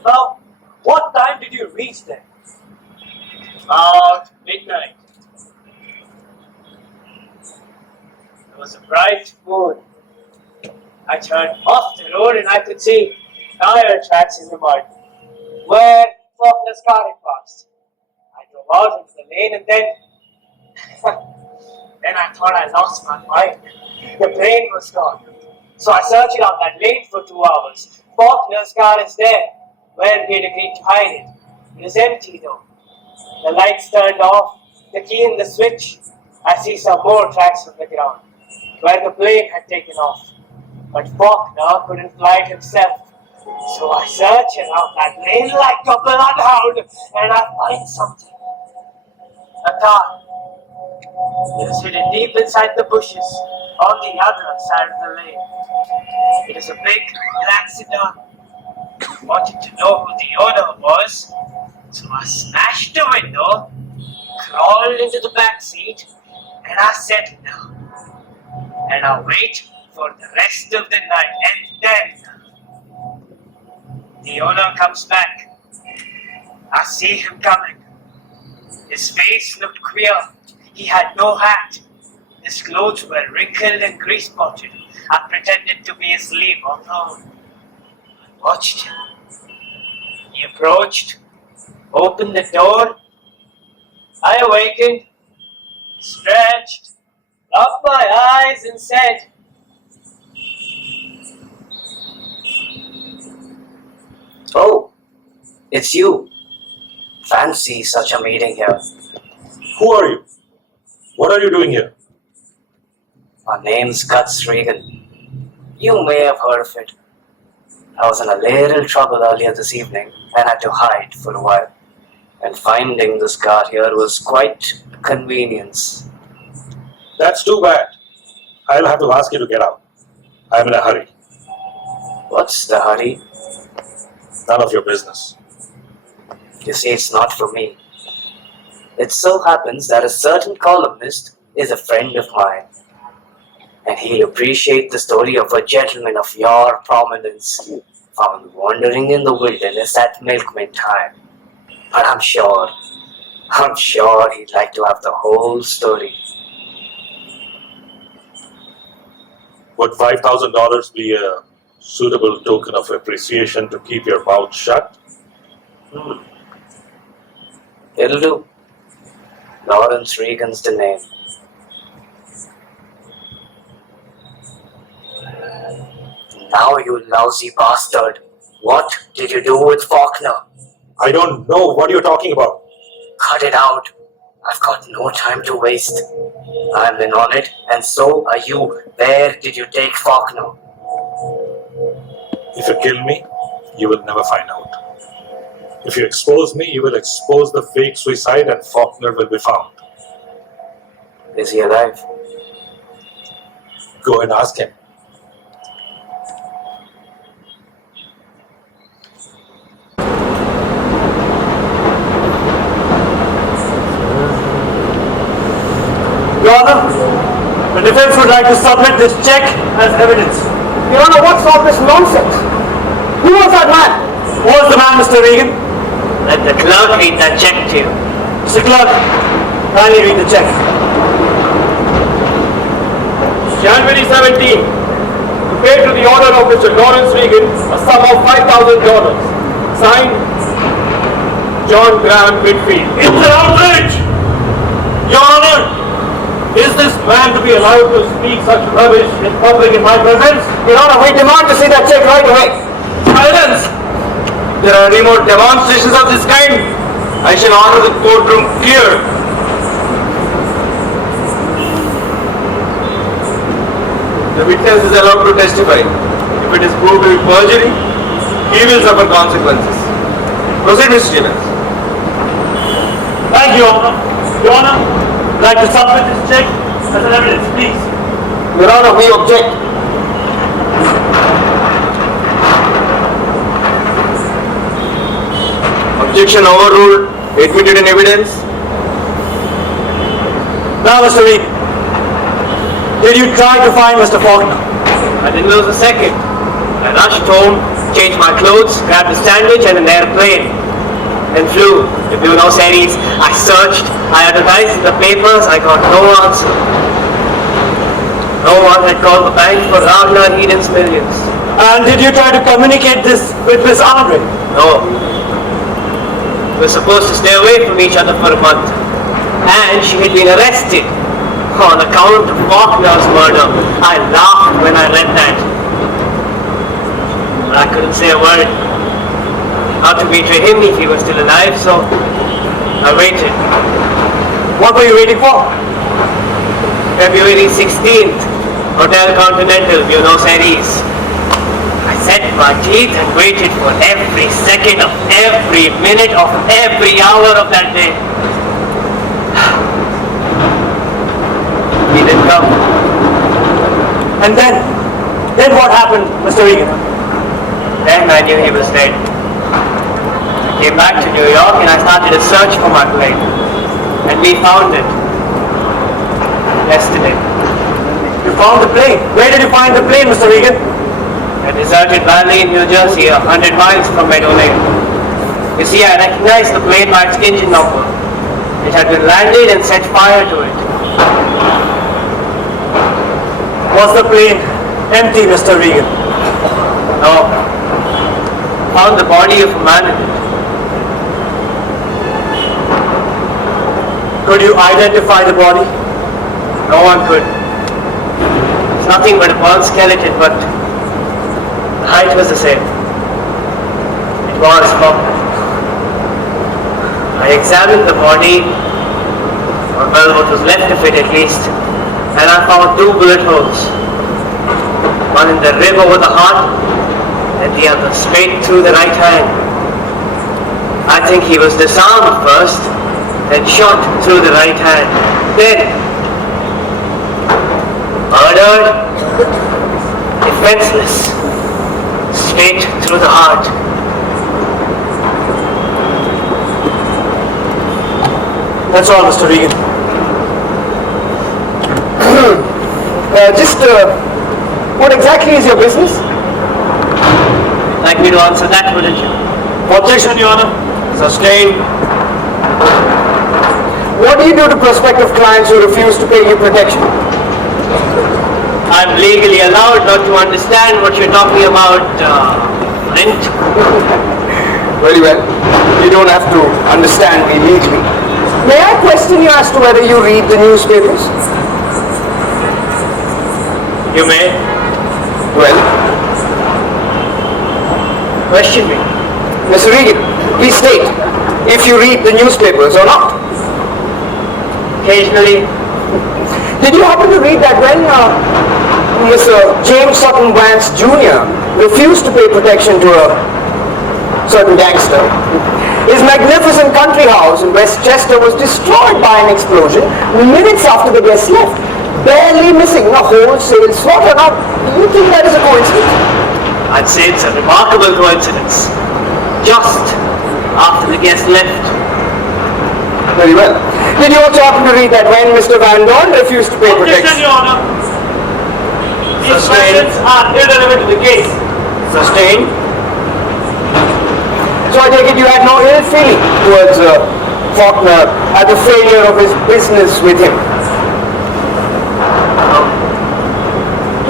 Now, what time did you reach there? About midnight. There was a bright moon. I turned off the road and I could see tire tracks in the mud where Faulkner's car had passed. I drove out into the lane and then I thought I lost my mind. The plane was gone. So I searched around that lane for 2 hours. Faulkner's car is there, where he had agreed to hide it. It is empty though. The lights turned off, the key in the switch. I see some more tracks on the ground, where the plane had taken off. But Faulkner couldn't fly it himself. So I search around that lane like a bloodhound, and I find something. A car. It is hidden deep inside the bushes on the other side of the lane. It is a big black sedan. I wanted to know who the owner was, so I smashed the window, crawled into the back seat, and I settled down. And I wait for the rest of the night, and then the owner comes back. I see him coming. His face looked queer. He had no hat. His clothes were wrinkled and grease-spotted. I pretended to be asleep, although I watched him. He approached, opened the door. I awakened, stretched, rubbed my eyes, and said, "Oh, it's you. Fancy such a meeting here." Who are you? What are you doing here? My name's Guts Regan. You may have heard of it. I was in a little trouble earlier this evening and had to hide for a while. And finding this guard here was quite a convenience. That's too bad. I'll have to ask you to get out. I'm in a hurry. What's the hurry? None of your business. You see, it's not for me. It so happens that a certain columnist is a friend of mine. And he'll appreciate the story of a gentleman of your prominence found wandering in the wilderness at milkman time. But I'm sure he'd like to have the whole story. Would $5,000 be a suitable token of appreciation to keep your mouth shut? It'll do. Lawrence Regan's the name. Now, you lousy bastard. What did you do with Fauklner? I don't know what you're talking about. Cut it out. I've got no time to waste. I'm in on it, and so are you. Where did you take Fauklner? If you kill me, you will never find out. If you expose me, you will expose the fake suicide and Fauklner will be found. Is he alive? Go and ask him. Your Honor, the defense would like to submit this check as evidence. Your Honor, what's all this nonsense? Who was that man? Who was the man, Mr. Regan? Let the clerk read that check to you. Mr. Clerk, kindly read the check. January 17, to pay to the order of Mr. Lawrence Regan a sum of $5,000. Signed, John Graham Whitfield. It's an outrage! Your Honor, is this man to be allowed to speak such rubbish in public in my presence? Your Honor, we demand to see that check right away. Silence! There are any more demonstrations of this kind? I shall order the courtroom cleared. The witness is allowed to testify. If it is proved to be perjury, he will suffer consequences. Proceed, Mr. Stevens. Thank you, Your Honor. Your Honor, I'd like to submit this check as an evidence, please. Your Honor, we object. Objection overruled. Admitted in evidence. Now, Mr. Regan, did you try to find Mr. Faulkner? I didn't lose a second. I rushed home, changed my clothes, grabbed a sandwich and an airplane, and flew to Buenos Aires. I searched, I advertised in the papers, I got no answer. No one had called the bank for Ragnar Eden's millions. And did you try to communicate this with Miss Andre? No. We were supposed to stay away from each other for a month. And she had been arrested on account of Faulkner's murder. I laughed when I read that. But I couldn't say a word. Not to betray him if he was still alive, so I waited. What were you waiting for? February 16th, Hotel Continental, Buenos Aires. I set my teeth and waited for every second of every minute of every hour of that day. He didn't come. And then what happened, Mr. Regan? Then I knew he was dead. I came back to New York and I started a search for my plane. And we found it. Yesterday. You found the plane? Where did you find the plane, Mr. Regan? A deserted valley in New Jersey, 100 miles from Meadow Lake. You see, I recognized the plane by its engine number. It had been landed and set fire to it. Was the plane empty, Mr. Regan? No. Found the body of a man in it. Could you identify the body? No one could. It's nothing but a bone skeleton, but the height was the same. It was Fauklner. I examined the body, or well, what was left of it at least, and I found 2 bullet holes. One in the rib over the heart, and the other straight through the right hand. I think he was disarmed first, then shot through the right hand. Then murdered, defenseless, straight through the heart. That's all, Mr. Regan. What exactly is your business? Like me to answer that, wouldn't you? Objection, Your Honor. Sustained. What do you do to prospective clients who refuse to pay you protection? I'm legally allowed not to understand what you're talking about, Flint. Very well. You don't have to understand me legally. May I question you as to whether you read the newspapers? You may. Well, Question me. Mr. Regan, please state if you read the newspapers or not. Occasionally. Did you happen to read that when Mr. James Sutton Vance Jr. refused to pay protection to a certain gangster, his magnificent country house in Westchester was destroyed by an explosion minutes after the guests left, barely missing a wholesale slaughter? Now, do you think that is a coincidence? I'd say it's a remarkable coincidence. Just after the guests left. Very well. Did you also happen to read that when Mr. Van Dorn refused to pay protection? Your Honor. These Sustained. questions are irrelevant to the case. Sustained. So I take it you had no ill feeling towards Fauklner at the failure of his business with him.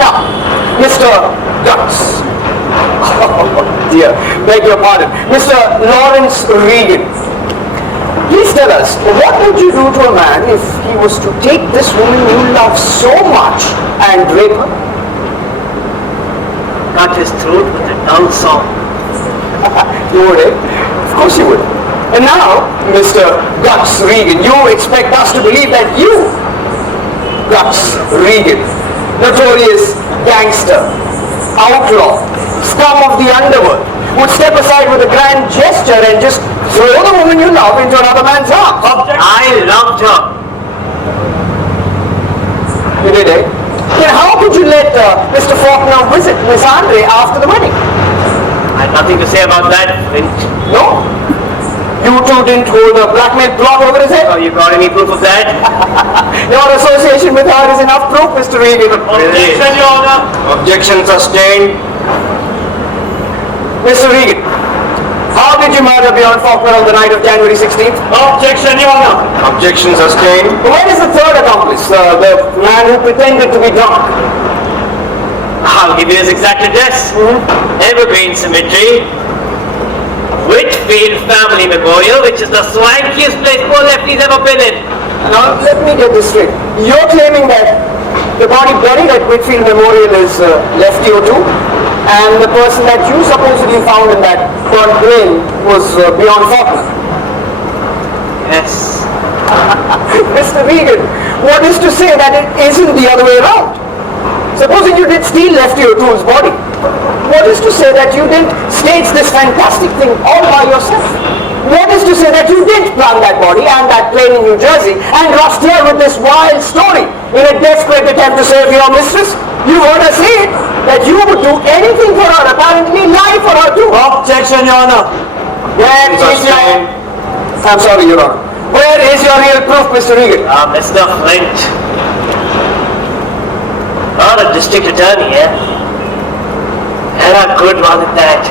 Now, Mr. Guts. Oh dear, beg your pardon. Mr. Lawrence Regan. Please tell us, what would you do to a man if he was to take this woman you love so much and rape her? Cut his throat with a dull saw. You would, eh? Of course you would. And now, Mr. Guts Regan, you expect us to believe that you, Guts Regan, notorious gangster, outlaw, scum of the underworld, would step aside with a grand gesture and just throw the woman you love into another man's arms. I loved her. You did, eh? Then how could you let Mr. Faulkner visit Miss Andre after the wedding? I had nothing to say about that, Flint. No? You two didn't hold a blackmail plot over his head? Oh, you got any proof of that? Your association with her is enough proof, Mr. Regan. Objection, Your Honor. Objection sustained. Mr. Regan, how did you murder Bjorn Faulkner on the night of January 16th? Objection, Your Honor. Objection sustained. Where is the third accomplice, the man who pretended to be drunk? I'll give you his exact address. Evergreen Cemetery, Whitfield Family Memorial, which is the swankiest place poor lefty's ever been in. Now, let me get this straight. You're claiming that the body buried at Whitfield Memorial is Lefty O2, and the person that you supposedly found in that burnt plane was Bjorn Faulkner. Yes. Mr. Regan, what is to say that it isn't the other way around? Supposing you did steal Lefty O2's body, what is to say that you didn't stage this fantastic thing all by yourself? What is to say that you didn't plant that body and that plane in New Jersey and rushed here with this wild story in a desperate attempt to save your mistress? You heard her say it, that you would do anything for her, apparently lie for her too. Objection, Your Honor. Where is your... I'm sorry, Your Honor. Where is your real proof, Mr. Regan? Mr. Flint. Not a district attorney, eh? And a good one at that.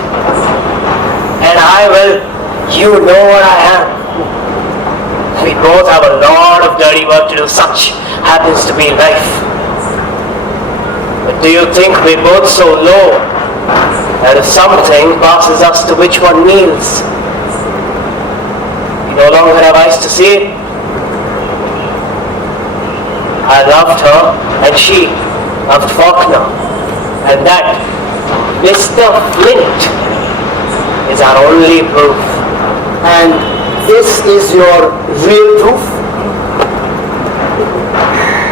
And I will, you know what I am. We both have a lot of dirty work to do, such happens to be life. But do you think we're both so low that if something passes us to which one kneels, we no longer have eyes to see? I loved her and she loved Fauklner, and that, Mr. Flint, is our only proof. And this is your real proof?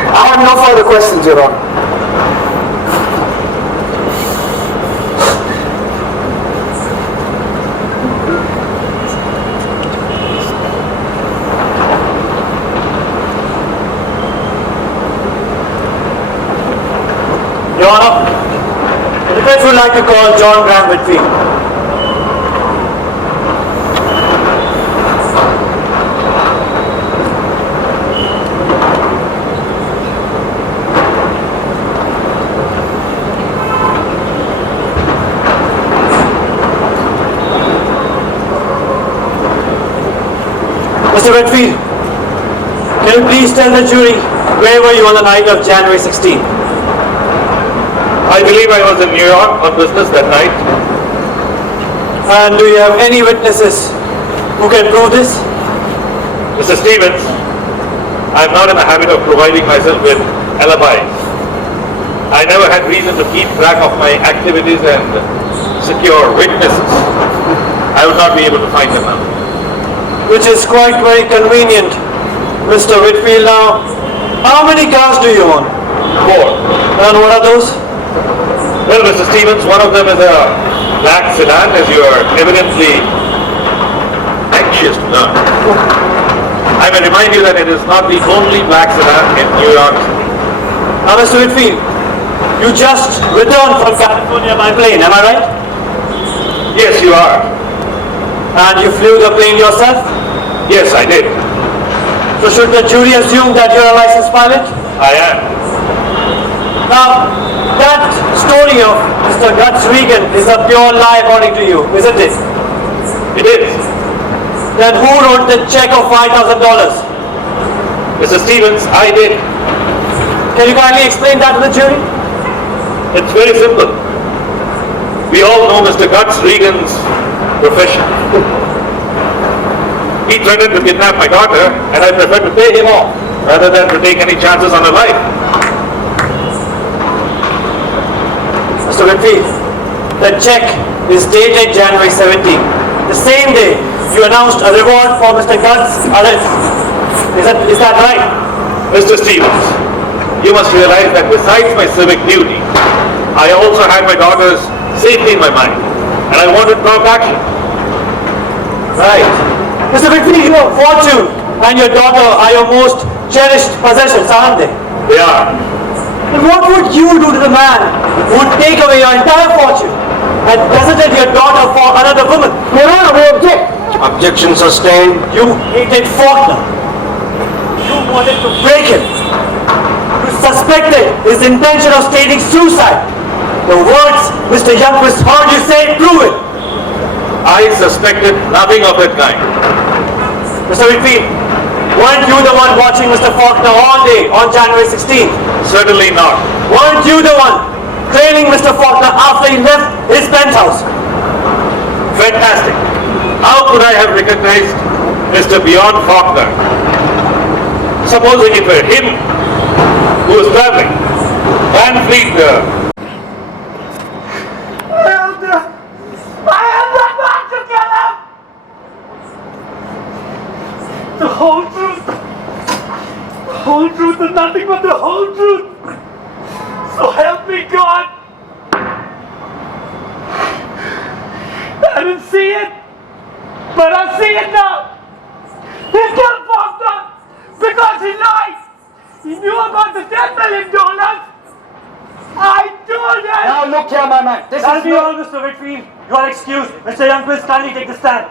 I have no further questions, Your Honor. Your Honor, the defense would like to call John Graham Whitfield. Mr. Whitfield, can you please tell the jury where were you on the night of January 16th? I believe I was in New York on business that night. And do you have any witnesses who can prove this? Mr. Stevens, I am not in the habit of providing myself with alibis. I never had reason to keep track of my activities and secure witnesses. I would not be able to find them now. Which is quite very convenient, Mr. Whitfield. Now, how many cars do you own? 4. And what are those? Well, Mr. Stevens, one of them is a black sedan, as you are evidently anxious to learn. I may remind you that it is not the only black sedan in New York City. Now, Mr. Whitfield, you just returned from California by plane, am I right? Yes, you are. And you flew the plane yourself? Yes, I did. So should the jury assume that you're a licensed pilot? I am. Now, that story of Mr. Guts Regan is a pure lie according to you, isn't it? It is. Then who wrote the check of $5,000? Mr. Stevens, I did. Can you kindly explain that to the jury? It's very simple. We all know Mr. Guts Regan's profession. He threatened to kidnap my daughter, and I preferred to pay him off rather than to take any chances on her life. Mr. Whitfield, the check is dated January 17. The same day you announced a reward for Mr. Guts' arrest. Is that right? Mr. Stevens, you must realize that besides my civic duty, I also had my daughter's safety in my mind, and I wanted prompt action. Right. Mr. Whitfield, your fortune and your daughter are your most cherished possessions, aren't they? They are. And what would you do to the man who would take away your entire fortune and deserted your daughter for another woman? Your Honor, we object. Objection sustained. You hated Fauklner. You wanted to break him. You suspected his intention of stating suicide. The words Mr. Youngquist heard you say prove it. I suspected nothing of that kind. Mr. Whitfield, weren't you the one watching Mr. Fauklner all day on January 16th? Certainly not. Weren't you the one trailing Mr. Fauklner after he left his penthouse? Fantastic. How could I have recognized Mr. Bjorn Faulkner? Supposing it were him who was traveling. Van Fleet, I am not going to kill him! The whole truth. The whole truth and nothing but the whole truth. So help me God. I didn't see it, but I see it now. He killed Fauklner because he lied. He knew about the $10 million. I told him! Now look here, my man. This That'll is be not... all, Mr. Whitfield. You are excused. Mr. Youngquist, kindly take the stand.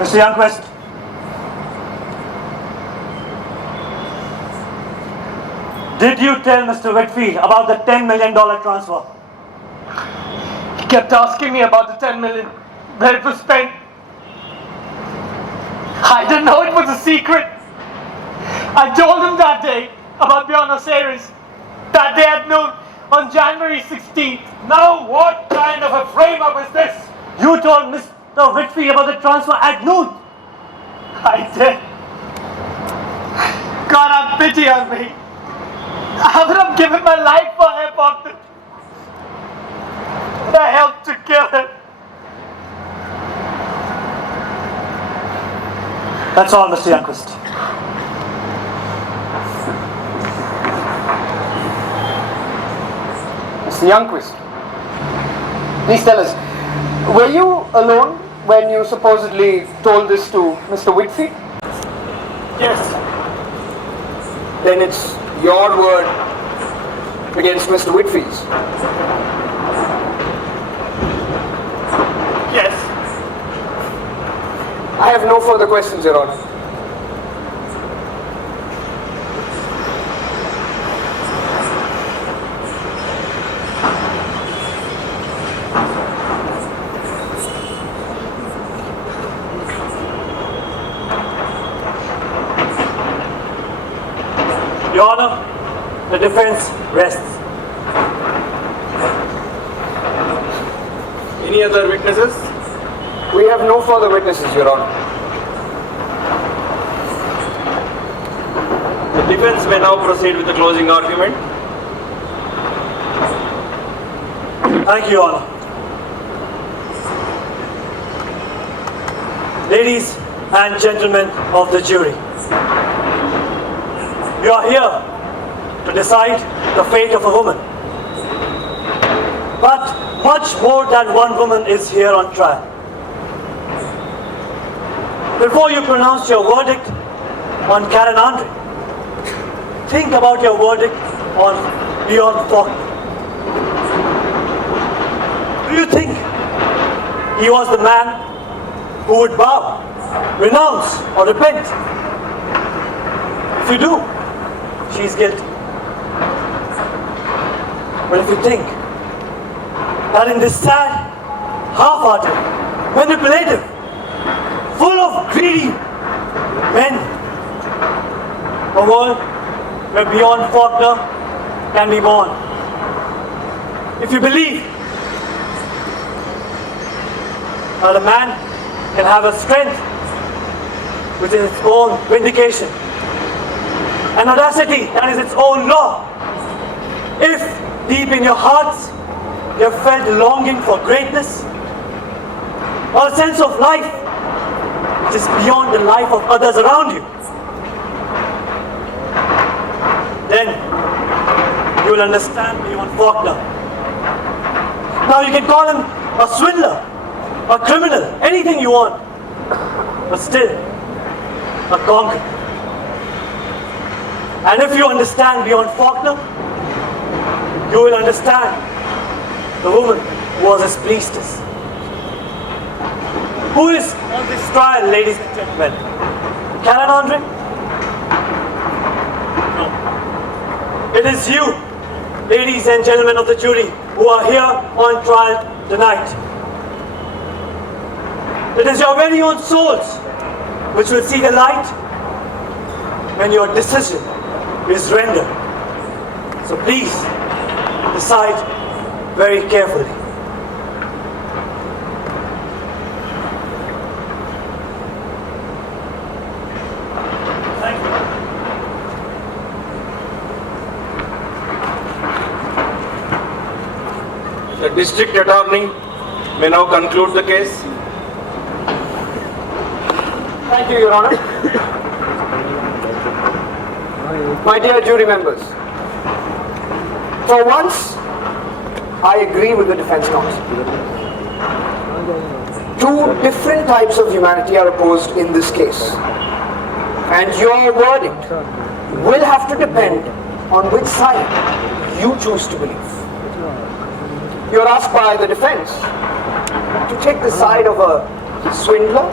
Mr. Youngquist. Did you tell Mr. Whitfield about the $10 million transfer? He kept asking me about the 10 million, where it was spent. I didn't know it was a secret. I told him that day about Bjorn Faulkner, that day at noon on January 16th. Now what kind of a frame-up is this? You told Mr. Whitfield about the transfer at noon. I did. God have pity on me. I would have given my life for him, Fauklner. But I helped to kill him. That's all, Mr. Youngquist. Mr. Youngquist, please tell us, were you alone when you supposedly told this to Mr. Whitfield? Yes. Then it's your word against Mr. Whitfield's. Yes. I have no further questions, Your Honor. Your Honor, the defense rests. Any other witnesses? We have no further witnesses, Your Honor. The defense may now proceed with the closing argument. Thank you, Your Honor. Ladies and gentlemen of the jury, you are here to decide the fate of a woman. But much more than one woman is here on trial. Before you pronounce your verdict on Karen Andre, think about your verdict on Bjorn Faulkner. Do you think he was the man who would bow, renounce, or repent? If you do, she's guilty. But if you think that in this sad, half-hearted, manipulative, full of greedy men, a world where Bjorn Faulkner can be born. If you believe that a man can have a strength within its own vindication, an audacity that is its own law, if deep in your hearts you have felt longing for greatness, or a sense of life which is beyond the life of others around you, then you will understand Bjorn Faulkner. Now you can call him a swindler, a criminal, anything you want, but still a conqueror. And if you understand Bjorn Faulkner, you will understand the woman who was his priestess. Who is on this trial, ladies and gentlemen? Karen Andre? No. It is you, ladies and gentlemen of the jury, who are here on trial tonight. It is your very own souls which will see the light when your decision is rendered. So please decide very carefully. Thank you. The district attorney may now conclude the case. Thank you, Your Honor. My dear jury members, for once, I agree with the defense counsel. Two different types of humanity are opposed in this case, and your verdict will have to depend on which side you choose to believe. You're asked by the defense to take the side of a swindler,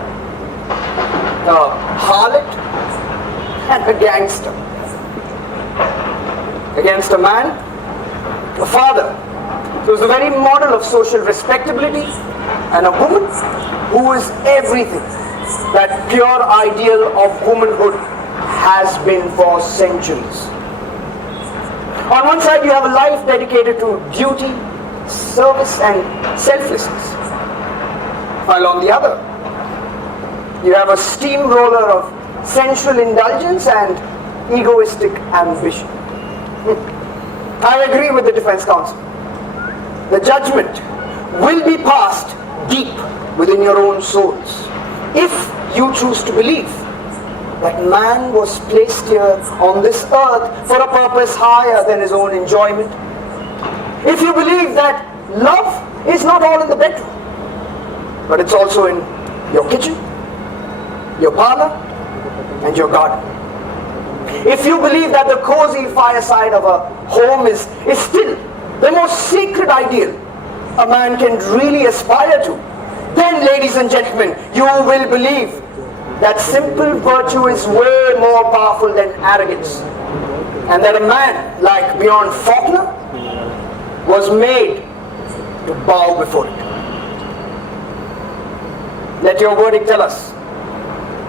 a harlot, and a gangster against a man, a father, who is the very model of social respectability, and a woman who is everything that pure ideal of womanhood has been for centuries. On one side you have a life dedicated to duty, service and selflessness, while on the other you have a steamroller of sensual indulgence and egoistic ambition. I agree with the defense counsel. The judgment will be passed deep within your own souls if you choose to believe that man was placed here on this earth for a purpose higher than his own enjoyment. If you believe that love is not all in the bedroom, but it's also in your kitchen, your parlor, and your garden. If you believe that the cozy fireside of a home is still the most sacred ideal a man can really aspire to, then, ladies and gentlemen, you will believe that simple virtue is way more powerful than arrogance, and that a man like Bjorn Faulkner was made to bow before it. Let your verdict tell us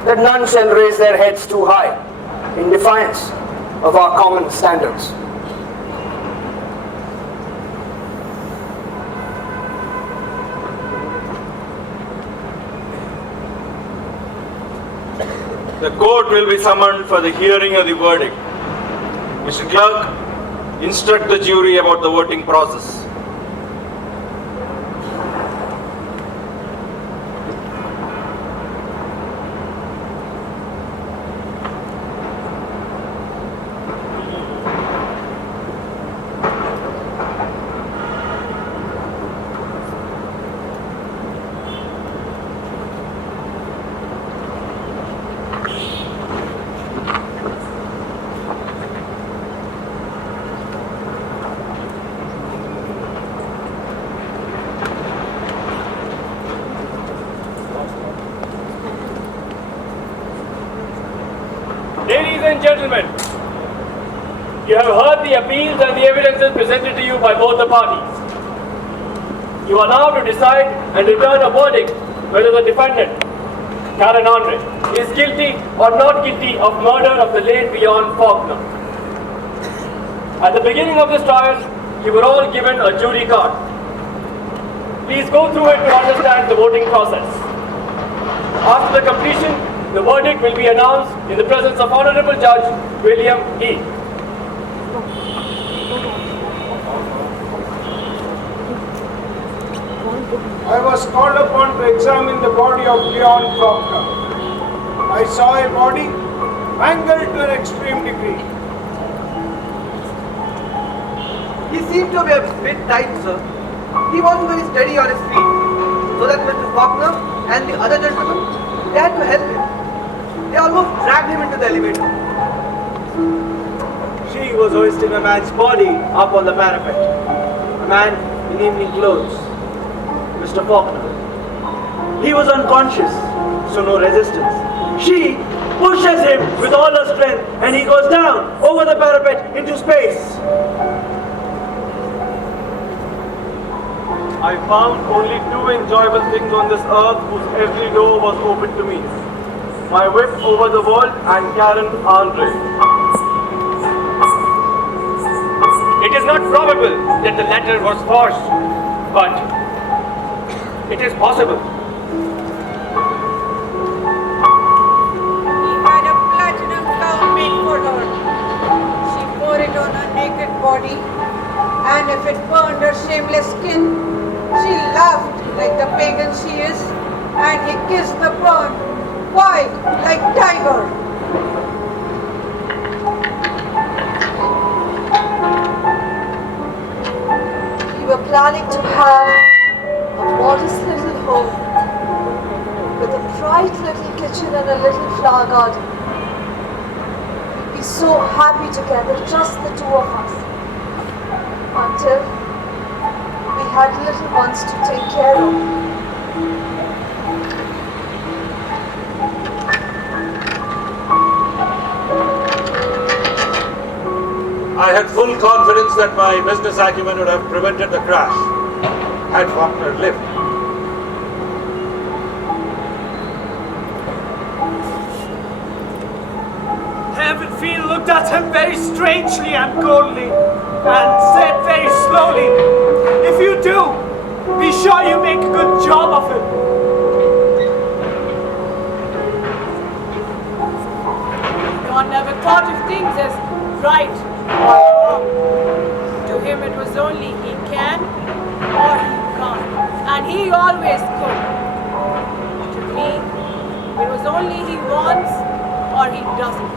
that none shall raise their heads too high in defiance of our common standards. The court will be summoned for the hearing of the verdict. Mr. Clerk, instruct the jury about the voting process. Ladies and gentlemen, you have heard the appeals and the evidences presented to you by both the parties. You are now to decide and return a verdict whether the defendant, Karen Andre, is guilty or not guilty of murder of the late Bjorn Faulkner. At the beginning of this trial, you were all given a jury card. Please go through it to understand the voting process. After the completion, the verdict will be announced in the presence of Honorable Judge William E. I was called upon to examine the body of Bjorn Faulkner. I saw a body mangled to an extreme degree. He seemed to be a bit tight, sir. He wasn't very steady on his feet, so that Mr. Faulkner and the other gentlemen, they had to help him. They almost dragged him into the elevator. She was hoisting a man's body up on the parapet. A man in evening clothes. Mr. Faulkner. He was unconscious, so no resistance. She pushes him with all her strength and he goes down over the parapet into space. I found only two enjoyable things on this earth whose every door was open to me. My whip over the world and Karen Andre. It is not probable that the letter was forged, but it is possible. He had a platinum gown made for her. She wore it on her naked body, and if it burned her shameless skin, she laughed like the pagan she is, and he kissed the burn, white like tiger. We were planning to have a modest little home with a bright little kitchen and a little flower garden. We'd be so happy together, just the two of us, until we had little ones to take care of. I had full confidence that my business acumen would have prevented the crash, had Fauklner lived. Heavenfield looked at him very strangely and coldly, and said very slowly, "If you do, be sure you make a good job of it." God never thought of things as right or wrong. To him it was only he can or he can't, and he always could. To me, it was only he wants or he doesn't.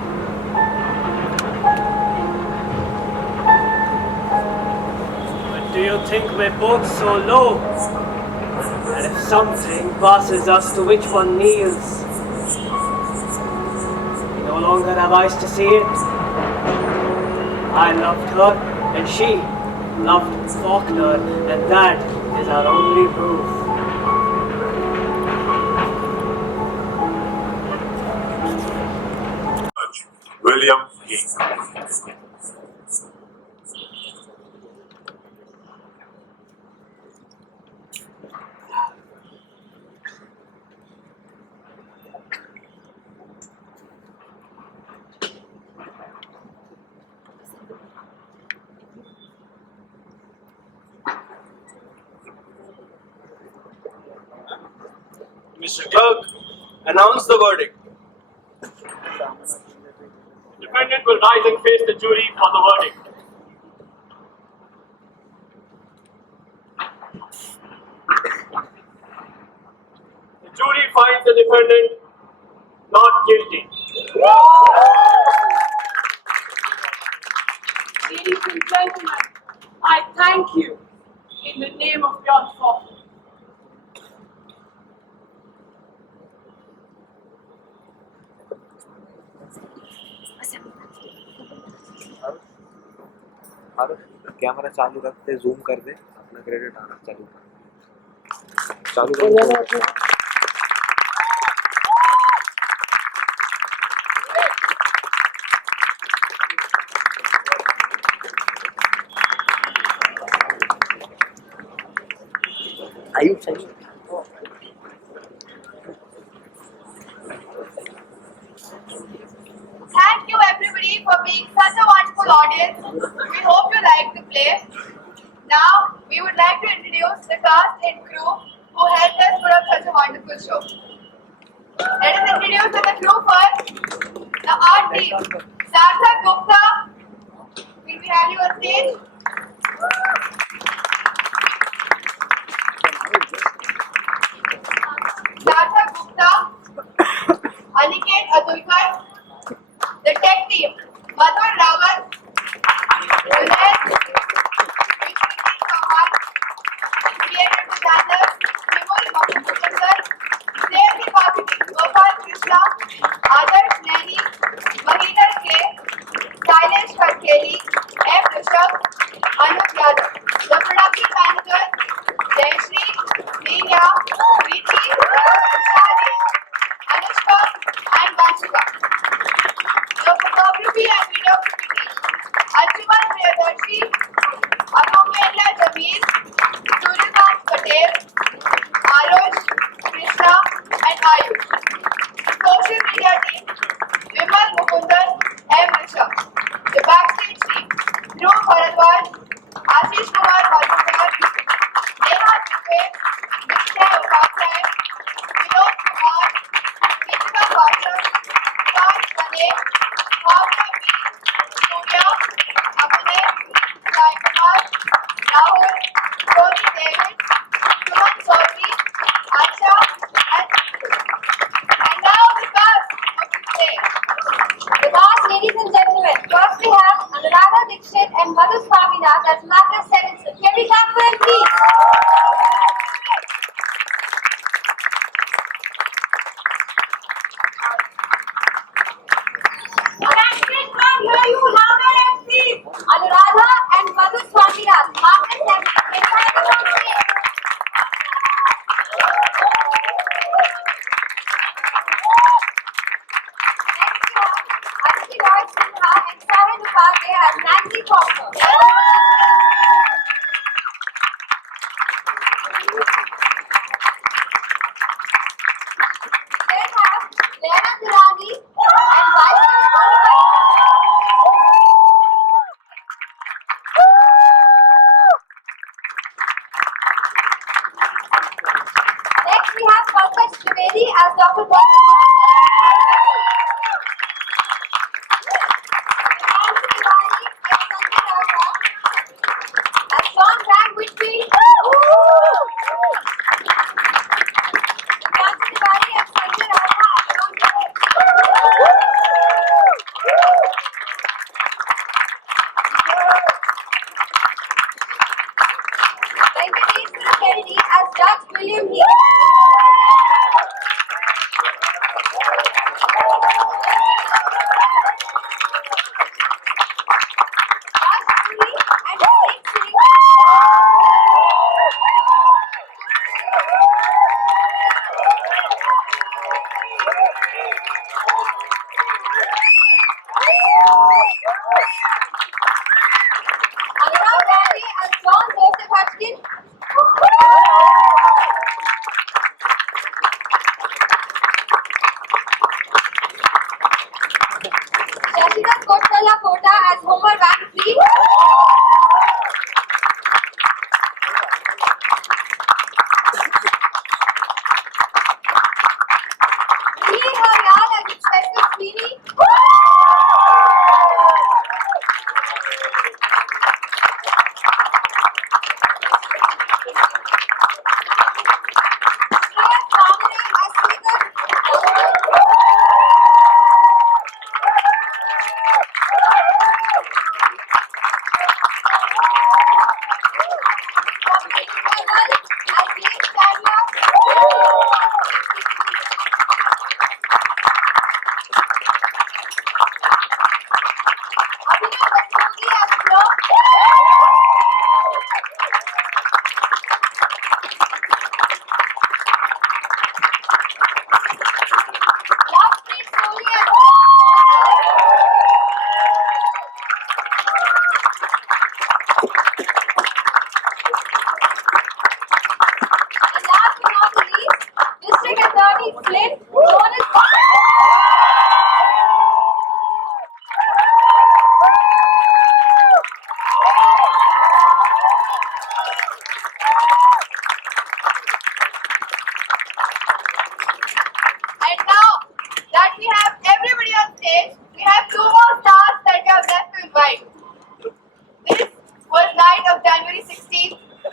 But do you think we're both so low that if something passes us to which one kneels, we no longer have eyes to see it? I loved her, and she loved Faulkner, and that is our only proof. William E. Mr. Clerk, announce the verdict. Defendant will rise and face the jury for the verdict. The jury finds the defendant not guilty. Ladies and gentlemen, I thank you in the name of Bjorn Faulkner. Camera चालू रखते zoom कर दे अपना credit आना चालू कर आयुष चाहिए Thank you everybody for being such a wonderful audience. We hope you liked the play. Now we would like to introduce the cast and crew who helped us put up such a wonderful show. Let us introduce the crew first. The art team. Sarthak Gupta will be having on stage. Sarthak Gupta, Aniket Adulkar. The tech team, Madhur Rawat, Unair, Vishnuji Chauhan, creative designer, Vimul Mukundar, sales marketing, Gopal Krishna, Adarsh Naini, Mahindra K, Shailesh Karkeli, M. Rishabh, Anooradha. The production manager, Jayashree, Sinha, Preeti, Shadi, Anushka, and Vanshika. The photography and videography team, Anjuman Priyadarshi, Abhumendra Jameel, Suryakant Patel, Arush, Krishna, and Ayush. Social media team, Vimal Mukundar, M. Rishabh. The backstage team, Dhruv Bharadwaj, Ashish Kumar Bharadwaj, Neha Dubey, Nishya Upadhyay, Vinod Kumar, Deepika Kaushal, Vikas Kane, Fauklner B, Surya, Abhinay, Sai Kumar, Rahul, Tony David, Suman Chaudhary, Acha, and Situ. And now the cast of the play. The cast, ladies and gentlemen, first we have Anooradha Dixit and Madhu Swaminathan as Magda Sevnson. Can we clap for them, please? Congratulations, ma'am. Here you louder and please. Anooradha and Madhu Swaminathan, Magda Sevnson. Can you have them on stage? Adity Sinha and as Nancy Fauklner. Then have Lena Durrani and Vice Next we have Pankaj Trivedi as Dr. Bob. John Frank Whitfield. Nancy Tiwari and Sanjay Raja as John Frank. Venkateshwara Kennedy as Judge William Heath. Mr. Sweeney.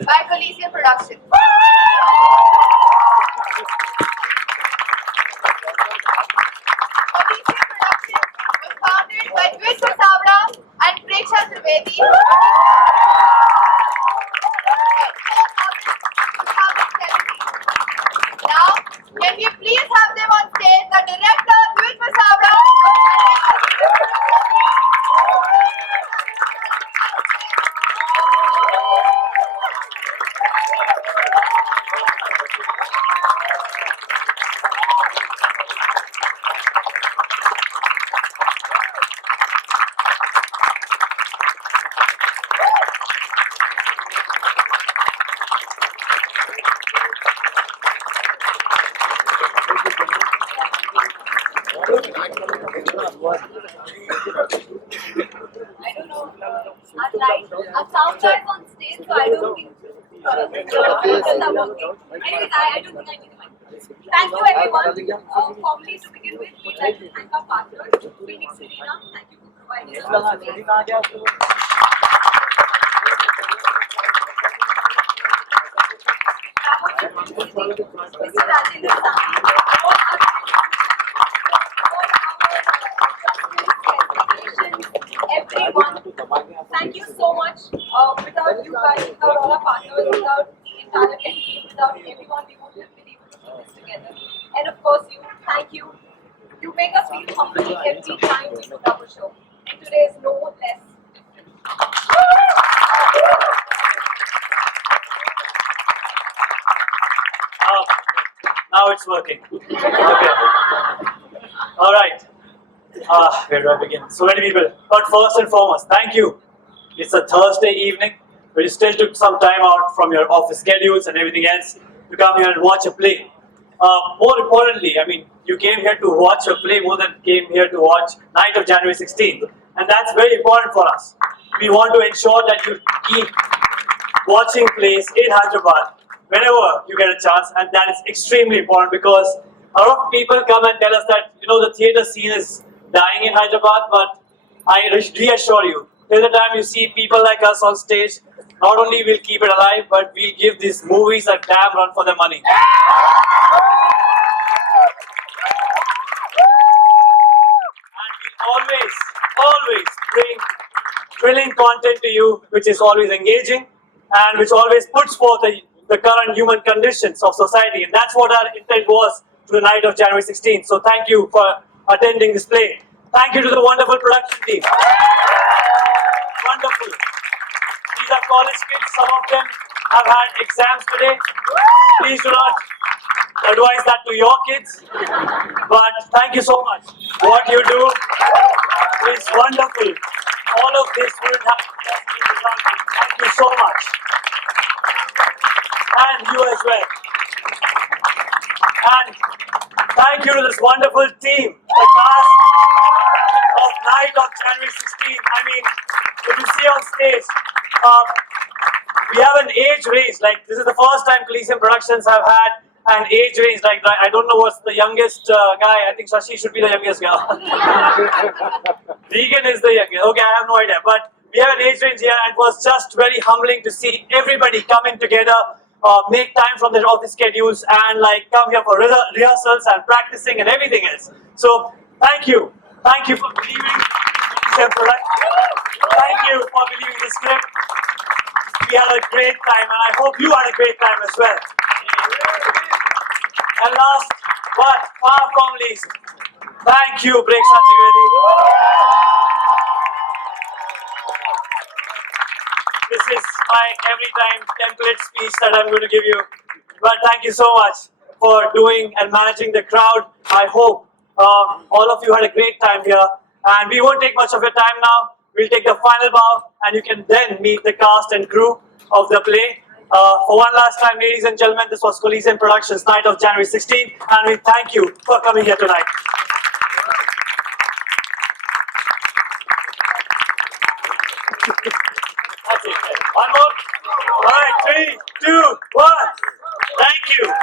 By Coliseum production. Coliseum production was founded by Dixit and Preksha Trivedi. Now, can we please have them on stage, the director, Dixit Sabra. Our sound guy is on stage, so I don't think the filters are working. Anyways, I don't think I need the mic. Thank you everyone. Formally to begin with, we'd like to thank our partners, Phoenix Arena. Thank you for providing us with space. Mr. Rajendra Sami, everyone. Thank you so much. Without you guys, without all our partners, without the entire team, without everyone, we wouldn't have been able to do this together. And of course, you. Thank you. You make us feel humble every time we put up a show. And today is no less different. Now it's working. Okay. All right. Where do I begin? So many people. But first and foremost, thank you. It's a Thursday evening, but you still took some time out from your office schedules and everything else to come here and watch a play. More importantly, I mean, you came here to watch a play more than came here to watch Night of January 16th. And that's very important for us. We want to ensure that you keep watching plays in Hyderabad whenever you get a chance, and that is extremely important because a lot of people come and tell us that, you know, the theatre scene is dying in Hyderabad, but I reassure you, till the time you see people like us on stage, not only will keep it alive, but we'll give these movies a damn run for their money. And we'll always bring thrilling content to you, which is always engaging and which always puts forth the current human conditions of society. And that's what our intent was to the night of January 16th. So thank you for attending this play. Thank you to the wonderful production team. Wonderful. These are college kids. Some of them have had exams today. Please do not advise that to your kids. But thank you so much. What you do is wonderful. All of this wouldn't have been done. Thank you so much. And you as well. And thank you to this wonderful team, the cast of Night of January 16th. I mean, if you see on stage, we have an age range. Like, this is the first time Coliseum Productions have had and age range. Like I don't know what's the youngest guy. I think Shashi should be the youngest guy. Regan is the youngest. Okay, I have no idea. But we have an age range here, and it was just very humbling to see everybody coming together, make time from their office schedules, and like come here for rehearsals and practicing and everything else. So thank you for believing in this product. Thank you for believing the script. We had a great time, and I hope you had a great time as well. And last but far from least, thank you, Preksha Trivedi. This is my every time template speech that I'm going to give you. But thank you so much for doing and managing the crowd. I hope all of you had a great time here. And we won't take much of your time now. We'll take the final bow, and you can then meet the cast and crew of the play. For one last time, ladies and gentlemen, this was Coliseum Productions, night of January 16th, and we thank you for coming here tonight. That's it. One more. All right, 3, 2, 1. Thank you.